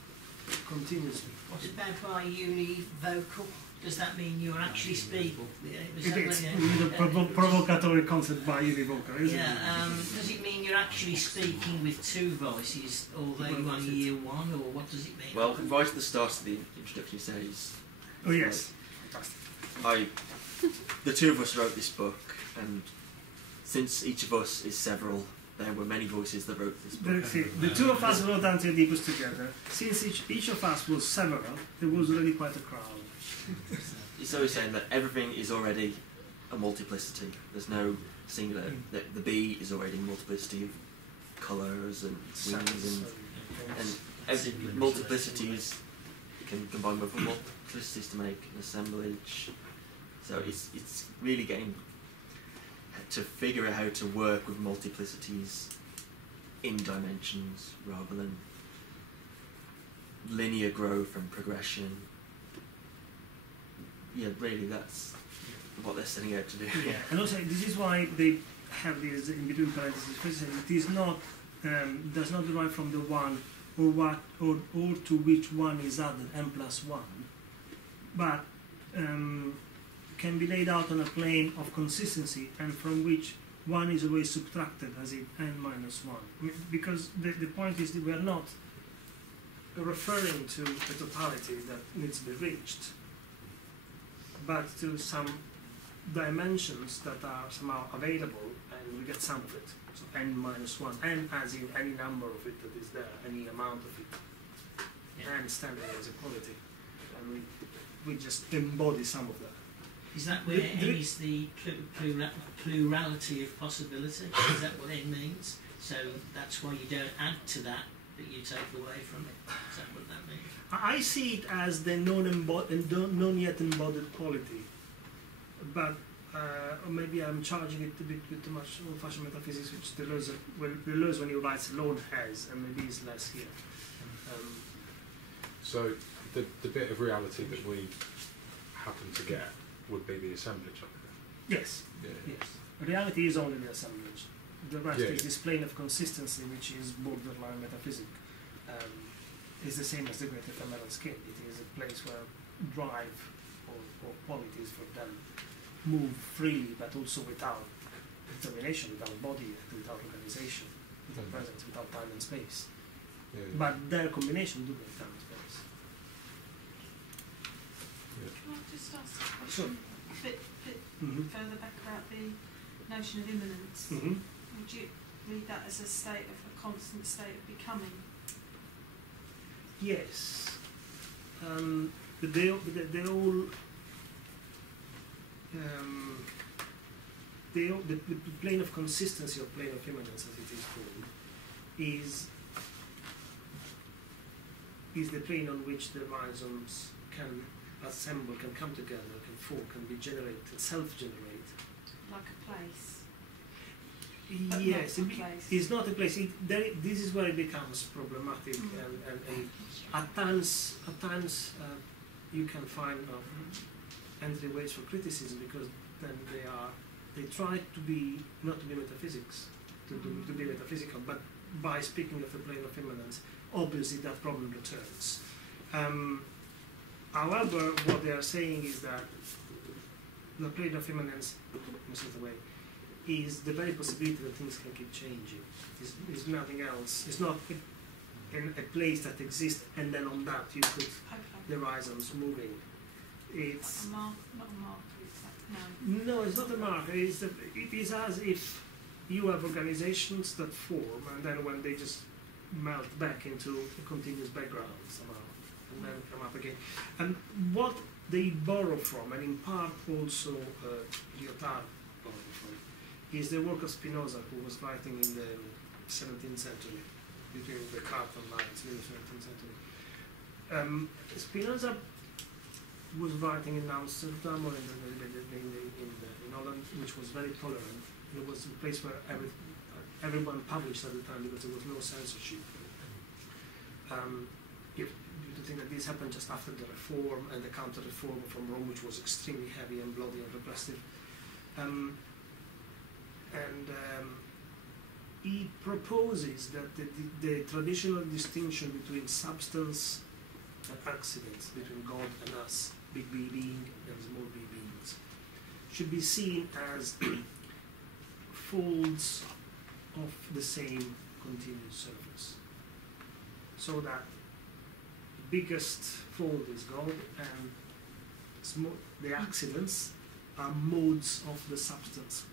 continuously. what about by univocal? Does that mean you're actually speaking? It is the provocatory concept by univocal, isn't it? Does it mean you're actually speaking with two voices, although you only hear one, or what does it mean? Well, right at the start of the introduction, he says, Oh yes, fantastic. the two of us wrote this book, and since each of us is several, there were many voices that wrote this book. The two of us wrote Anti-Oedipus together. Since each of us was several, there was already quite a crowd. So he's saying that everything is already a multiplicity. There's no singular. The bee is already a multiplicity of colours and wings and every multiplicities. You can combine with multiplicities to make an assemblage. So it's really getting to figure out how to work with multiplicities in dimensions rather than linear growth and progression. Yeah, really, that's what they're setting out to do. Yeah, and also this is why they have this in between parentheses. It is not does not derive from the one or to which one is added n+1, but can be laid out on a plane of consistency, and from which one is always subtracted as in n-1. Because the point is that we are not referring to a totality that needs to be reached, but to some dimensions that are somehow available, and we get some of it. So n-1, n as in any number of it that is there, any amount of it, and standing as a quality, and we just embody some of that. Is that where n is the plurality of possibility? Is that what n means? So that's why you don't add to that, but you take away from it. Is that what that means? I see it as the non-yet embodied quality, but or maybe I'm charging it a bit with too much old-fashioned metaphysics, which Deleuze, when he writes alone has, and maybe is less here. So the bit of reality that we happen to get would be the assemblage of it. Yes, Yeah. yes. Reality is only the assemblage. The rest Yeah, is yeah. this plane of consistency, which is borderline metaphysic. Is the same as the great ephemeral skin. It is a place where drive or qualities for them move freely, but also without determination, without body, without organization, without presence, without time and space. Yeah. But their combination do make time and space. Can I just ask a question Sure. a bit Mm-hmm. further back about the notion of immanence? Mm-hmm. Would you read that as a constant state of becoming? Yes. But they all the plane of consistency, or plane of immanence as it is called, is the plane on which the rhizomes can assemble, can come together, can form, can be generated, self-generate. Like a place? But Yes, not a place. it's not a place. This is where it becomes problematic, and at times you can find entryways for criticism, because then they try to be not to be metaphysics, to be metaphysical, but by speaking of the plane of immanence, obviously that problem returns. However, what they are saying is that the plane of immanence, in a certain way, is the very possibility that things can keep changing. Is nothing else. It's not a place that exists and then on that you put the rhizomes moving. It's not a marker, it's like, no, it's not a marker. It is as if you have organizations that form and then when they just melt back into a continuous background somehow and then come up again. And what they borrow from, and in part also Lyotard borrowed from, is the work of Spinoza, who was writing in the 17th century, between the Cartan lines in the 17th century. Spinoza was writing in Amsterdam or in Holland, which was very tolerant. It was a place where everyone published at the time because there was no censorship. You think that this happened just after the reform and the counter-reform from Rome, which was extremely heavy and bloody and repressive. He proposes that the traditional distinction between substance and accidents, between God and us, big B being and small b beings, should be seen as folds of the same continuous surface. So that the biggest fold is God and the accidents are modes of the substance,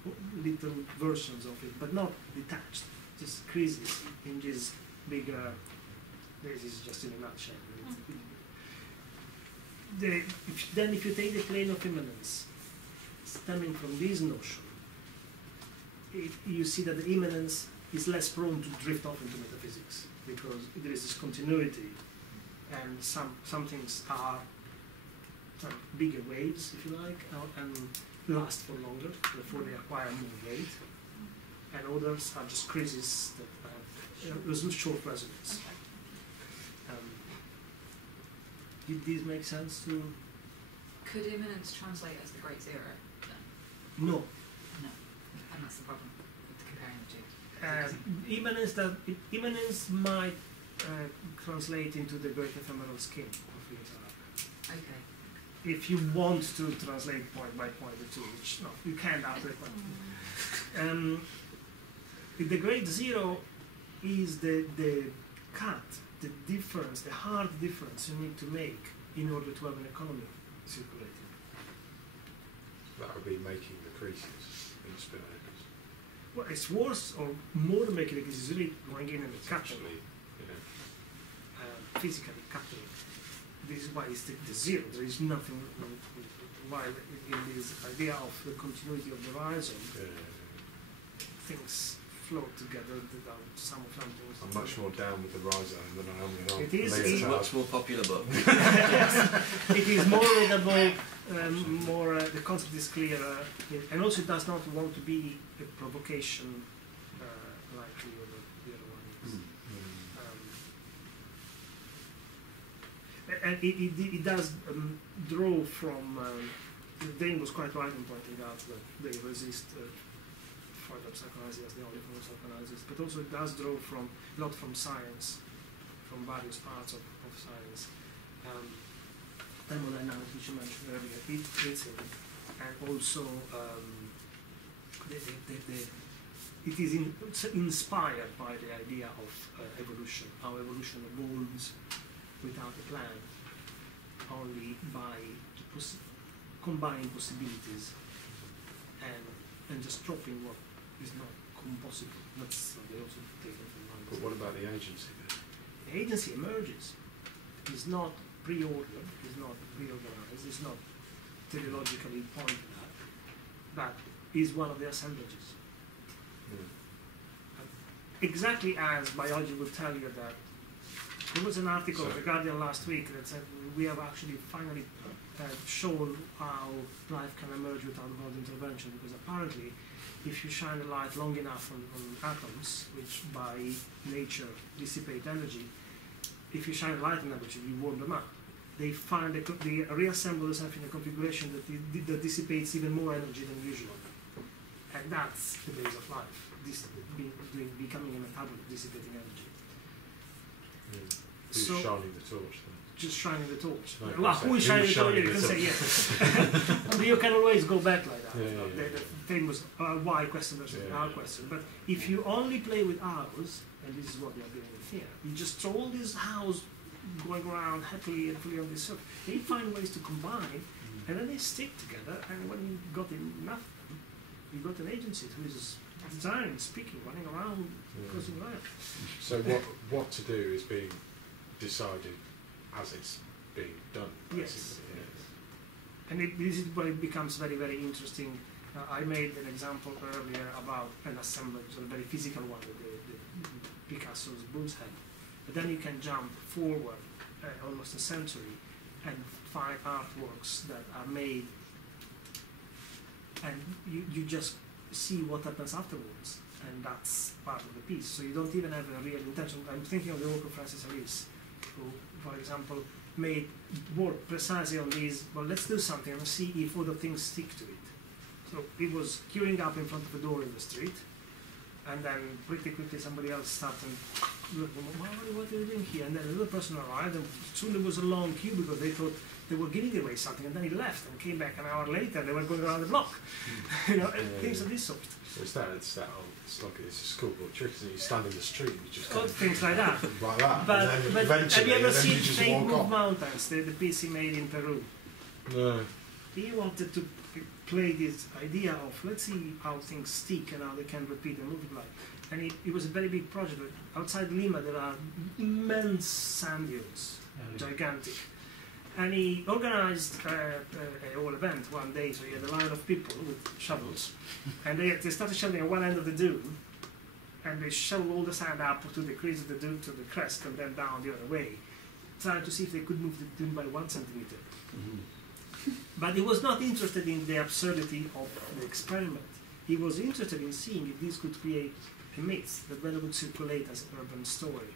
little versions of it, but not detached, just creases in this bigger. This is just in a nutshell. If you take the plane of immanence, stemming from this notion, you see that the immanence is less prone to drift off into metaphysics because there is this continuity, and some things are some bigger waves, if you like, and last for longer, therefore they acquire more weight, and others are just creases that have short resonance. Did this make sense to? Could immanence translate as the great zero then? No. No. And that's the problem with comparing the two. Immanence might translate into the great ephemeral scheme of Lyotard. Okay. If you want to translate point by point the two, which no, you can't after the great zero is the cut, the difference, the hard difference you need to make in order to have an economy circulating. That would be making the creases in Spinoza's. Well, it's worse or more than making it because it's really going in and cutting. Physically cutting. This is why it's the zero. There is nothing why in this idea of the continuity of the rhizome, things float together without some of them. I'm much more down with the rhizome than I am with it is It's a much more popular book. It is more readable, the concept is clearer, and also it does not want to be a provocation like the other one is. And it does draw from, Dane was quite right in pointing out that they resist Freud psychoanalysis as the only form of psychoanalysis, but also it does draw from a lot from science, from various parts of science. Thermodynamics, which you mentioned earlier, it's in it, and also it is inspired by the idea of evolution, how evolution evolves without a plan, only by combining possibilities and just dropping what is not possible. That's they also taken from mind. But what about the agency then? The agency emerges. It's not pre-ordered, it's not reorganized, it's not teleologically pointed at, but is one of the assemblages. Exactly as biology will tell you that. There was an article in The Guardian last week that said we have actually finally shown how life can emerge without God intervention, because apparently if you shine a light long enough on atoms, which by nature dissipate energy, if you shine a light on them, which you warm them up, they find they reassemble themselves in a configuration that dissipates even more energy than usual. And that's the base of life, becoming a metabolite, dissipating energy. Who's shining the torch then? just shining the torch. Like Well, you said, who is shining who's the torch? shining You can the say yes. But you can always go back like that. Yeah, You know, yeah, the famous why question versus Yeah, our yeah. question. But if you only play with ours, and this is what we are doing here, you just throw all these house going around happily and fully on this surface. They find ways to combine, and then they stick together. And when you got enough, you got an agency who is designing, speaking, running around, causing riot. So what to do is being decided as it's being done. Yes. Basically, And this is where it becomes very, very interesting. I made an example earlier about an assemblage, a very physical one that the Picasso's bull's head. But then you can jump forward almost a century and find artworks that are made, and you just see what happens afterwards, and that's part of the piece. So you don't even have a real intention. I'm thinking of the work of Francis Harris, who, for example, made work precisely on these, well, let's do something and see if other things stick to it. So it was queuing up in front of a door in the street, and then pretty quickly somebody else started looking, what are you doing here? And then another person arrived, and soon there was a long queue because they thought they were giving away something, and then he left and came back an hour later, they were going around the block. You know, things of this sort. So it's like it's a schoolboy trick, isn't it? You stand in the street, you just Got things like that. like that. But, and then but eventually, have you ever and then seen you just Fake walk Move off. Mountains, the piece he made in Peru? No. He wanted to play this idea of, let's see how things stick and how they can repeat and multiply. And it was a very big project. Outside Lima there are immense sand dunes, gigantic. And he organized a whole event one day, so he had a line of people with shovels, and they started shoveling at one end of the dune, and they shoveled all the sand up to the crease of the dune, to the crest, and then down the other way, trying to see if they could move the dune by 1 centimeter. But he was not interested in the absurdity of the experiment. He was interested in seeing if this could create a myth that then would circulate as an urban story.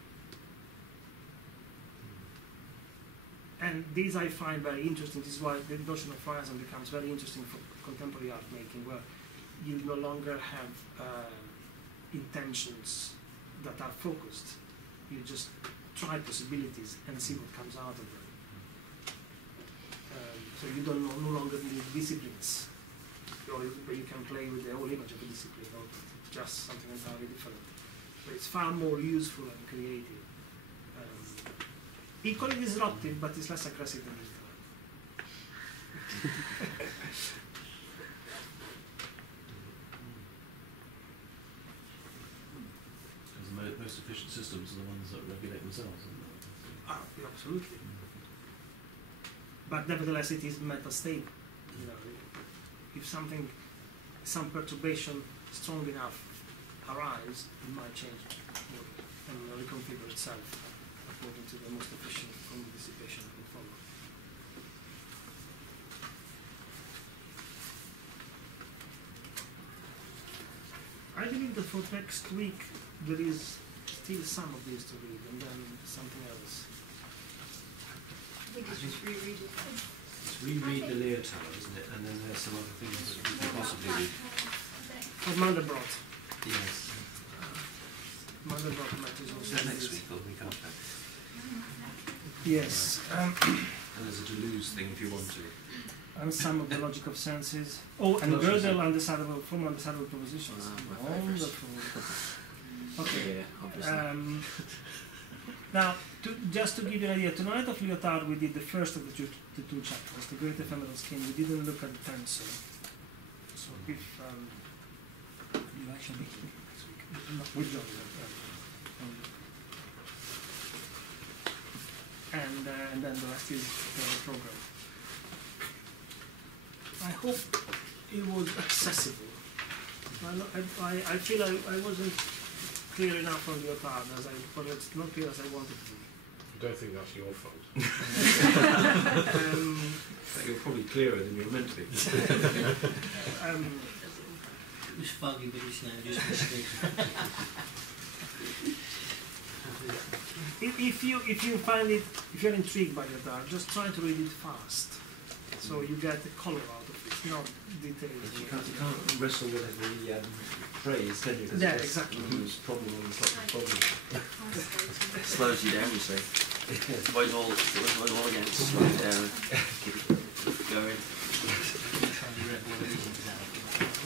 And this I find very interesting. This is why the notion of Rhizome becomes very interesting for contemporary art making, where you no longer have intentions that are focused. You just try possibilities and see what comes out of them. So you don't no longer need disciplines, or you can play with the whole image of a discipline, or just something entirely different. So it's far more useful and creative. Equally disruptive, but it's less aggressive than this. Because the most efficient systems are the ones that regulate themselves, aren't they? Absolutely. But nevertheless, it is meta-stable. You know, if some perturbation strong enough arrives, it might change and reconfigure itself according to the most efficient form of dissipation can follow. I believe that for next week there is still some of these to read, and then something else. I think it's just reread it. It's reread the Lyotard, isn't it? And then there's some other things that we could possibly read. What Mandelbrot? Yes. Mandelbrot matters Is also. that next week or the week after? Yes. And there's a Deleuze thing if you want to. And some of the logic of senses. Oh, and Logic of Gödel undecidable from undecidable propositions. My favourites. Wonderful. Okay. Yeah, obviously. Now, just to give you an idea, tonight of Lyotard we did the first of the two chapters, the Great Ephemeral Scheme. We didn't look at the tensor. So if you actually next week, not with John, and then the rest is the program. I hope it was accessible. I feel I wasn't clear enough on Lyotard, but it's not clear as I wanted to be. I don't think that's your fault. You're probably clearer than you're meant to be. It was foggy, but it's now just missed If you find it, if you're intrigued by Lyotard, just try to read it fast, so you get the color out of it, not details. You can't wrestle with every phrase, can you? Yeah, exactly. There's problem on the top of the problem. Slows you down, you see. What is all again? Slow it down. Keep it going.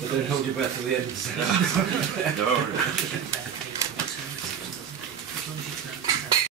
But don't hold your breath till the end of the sentence. No.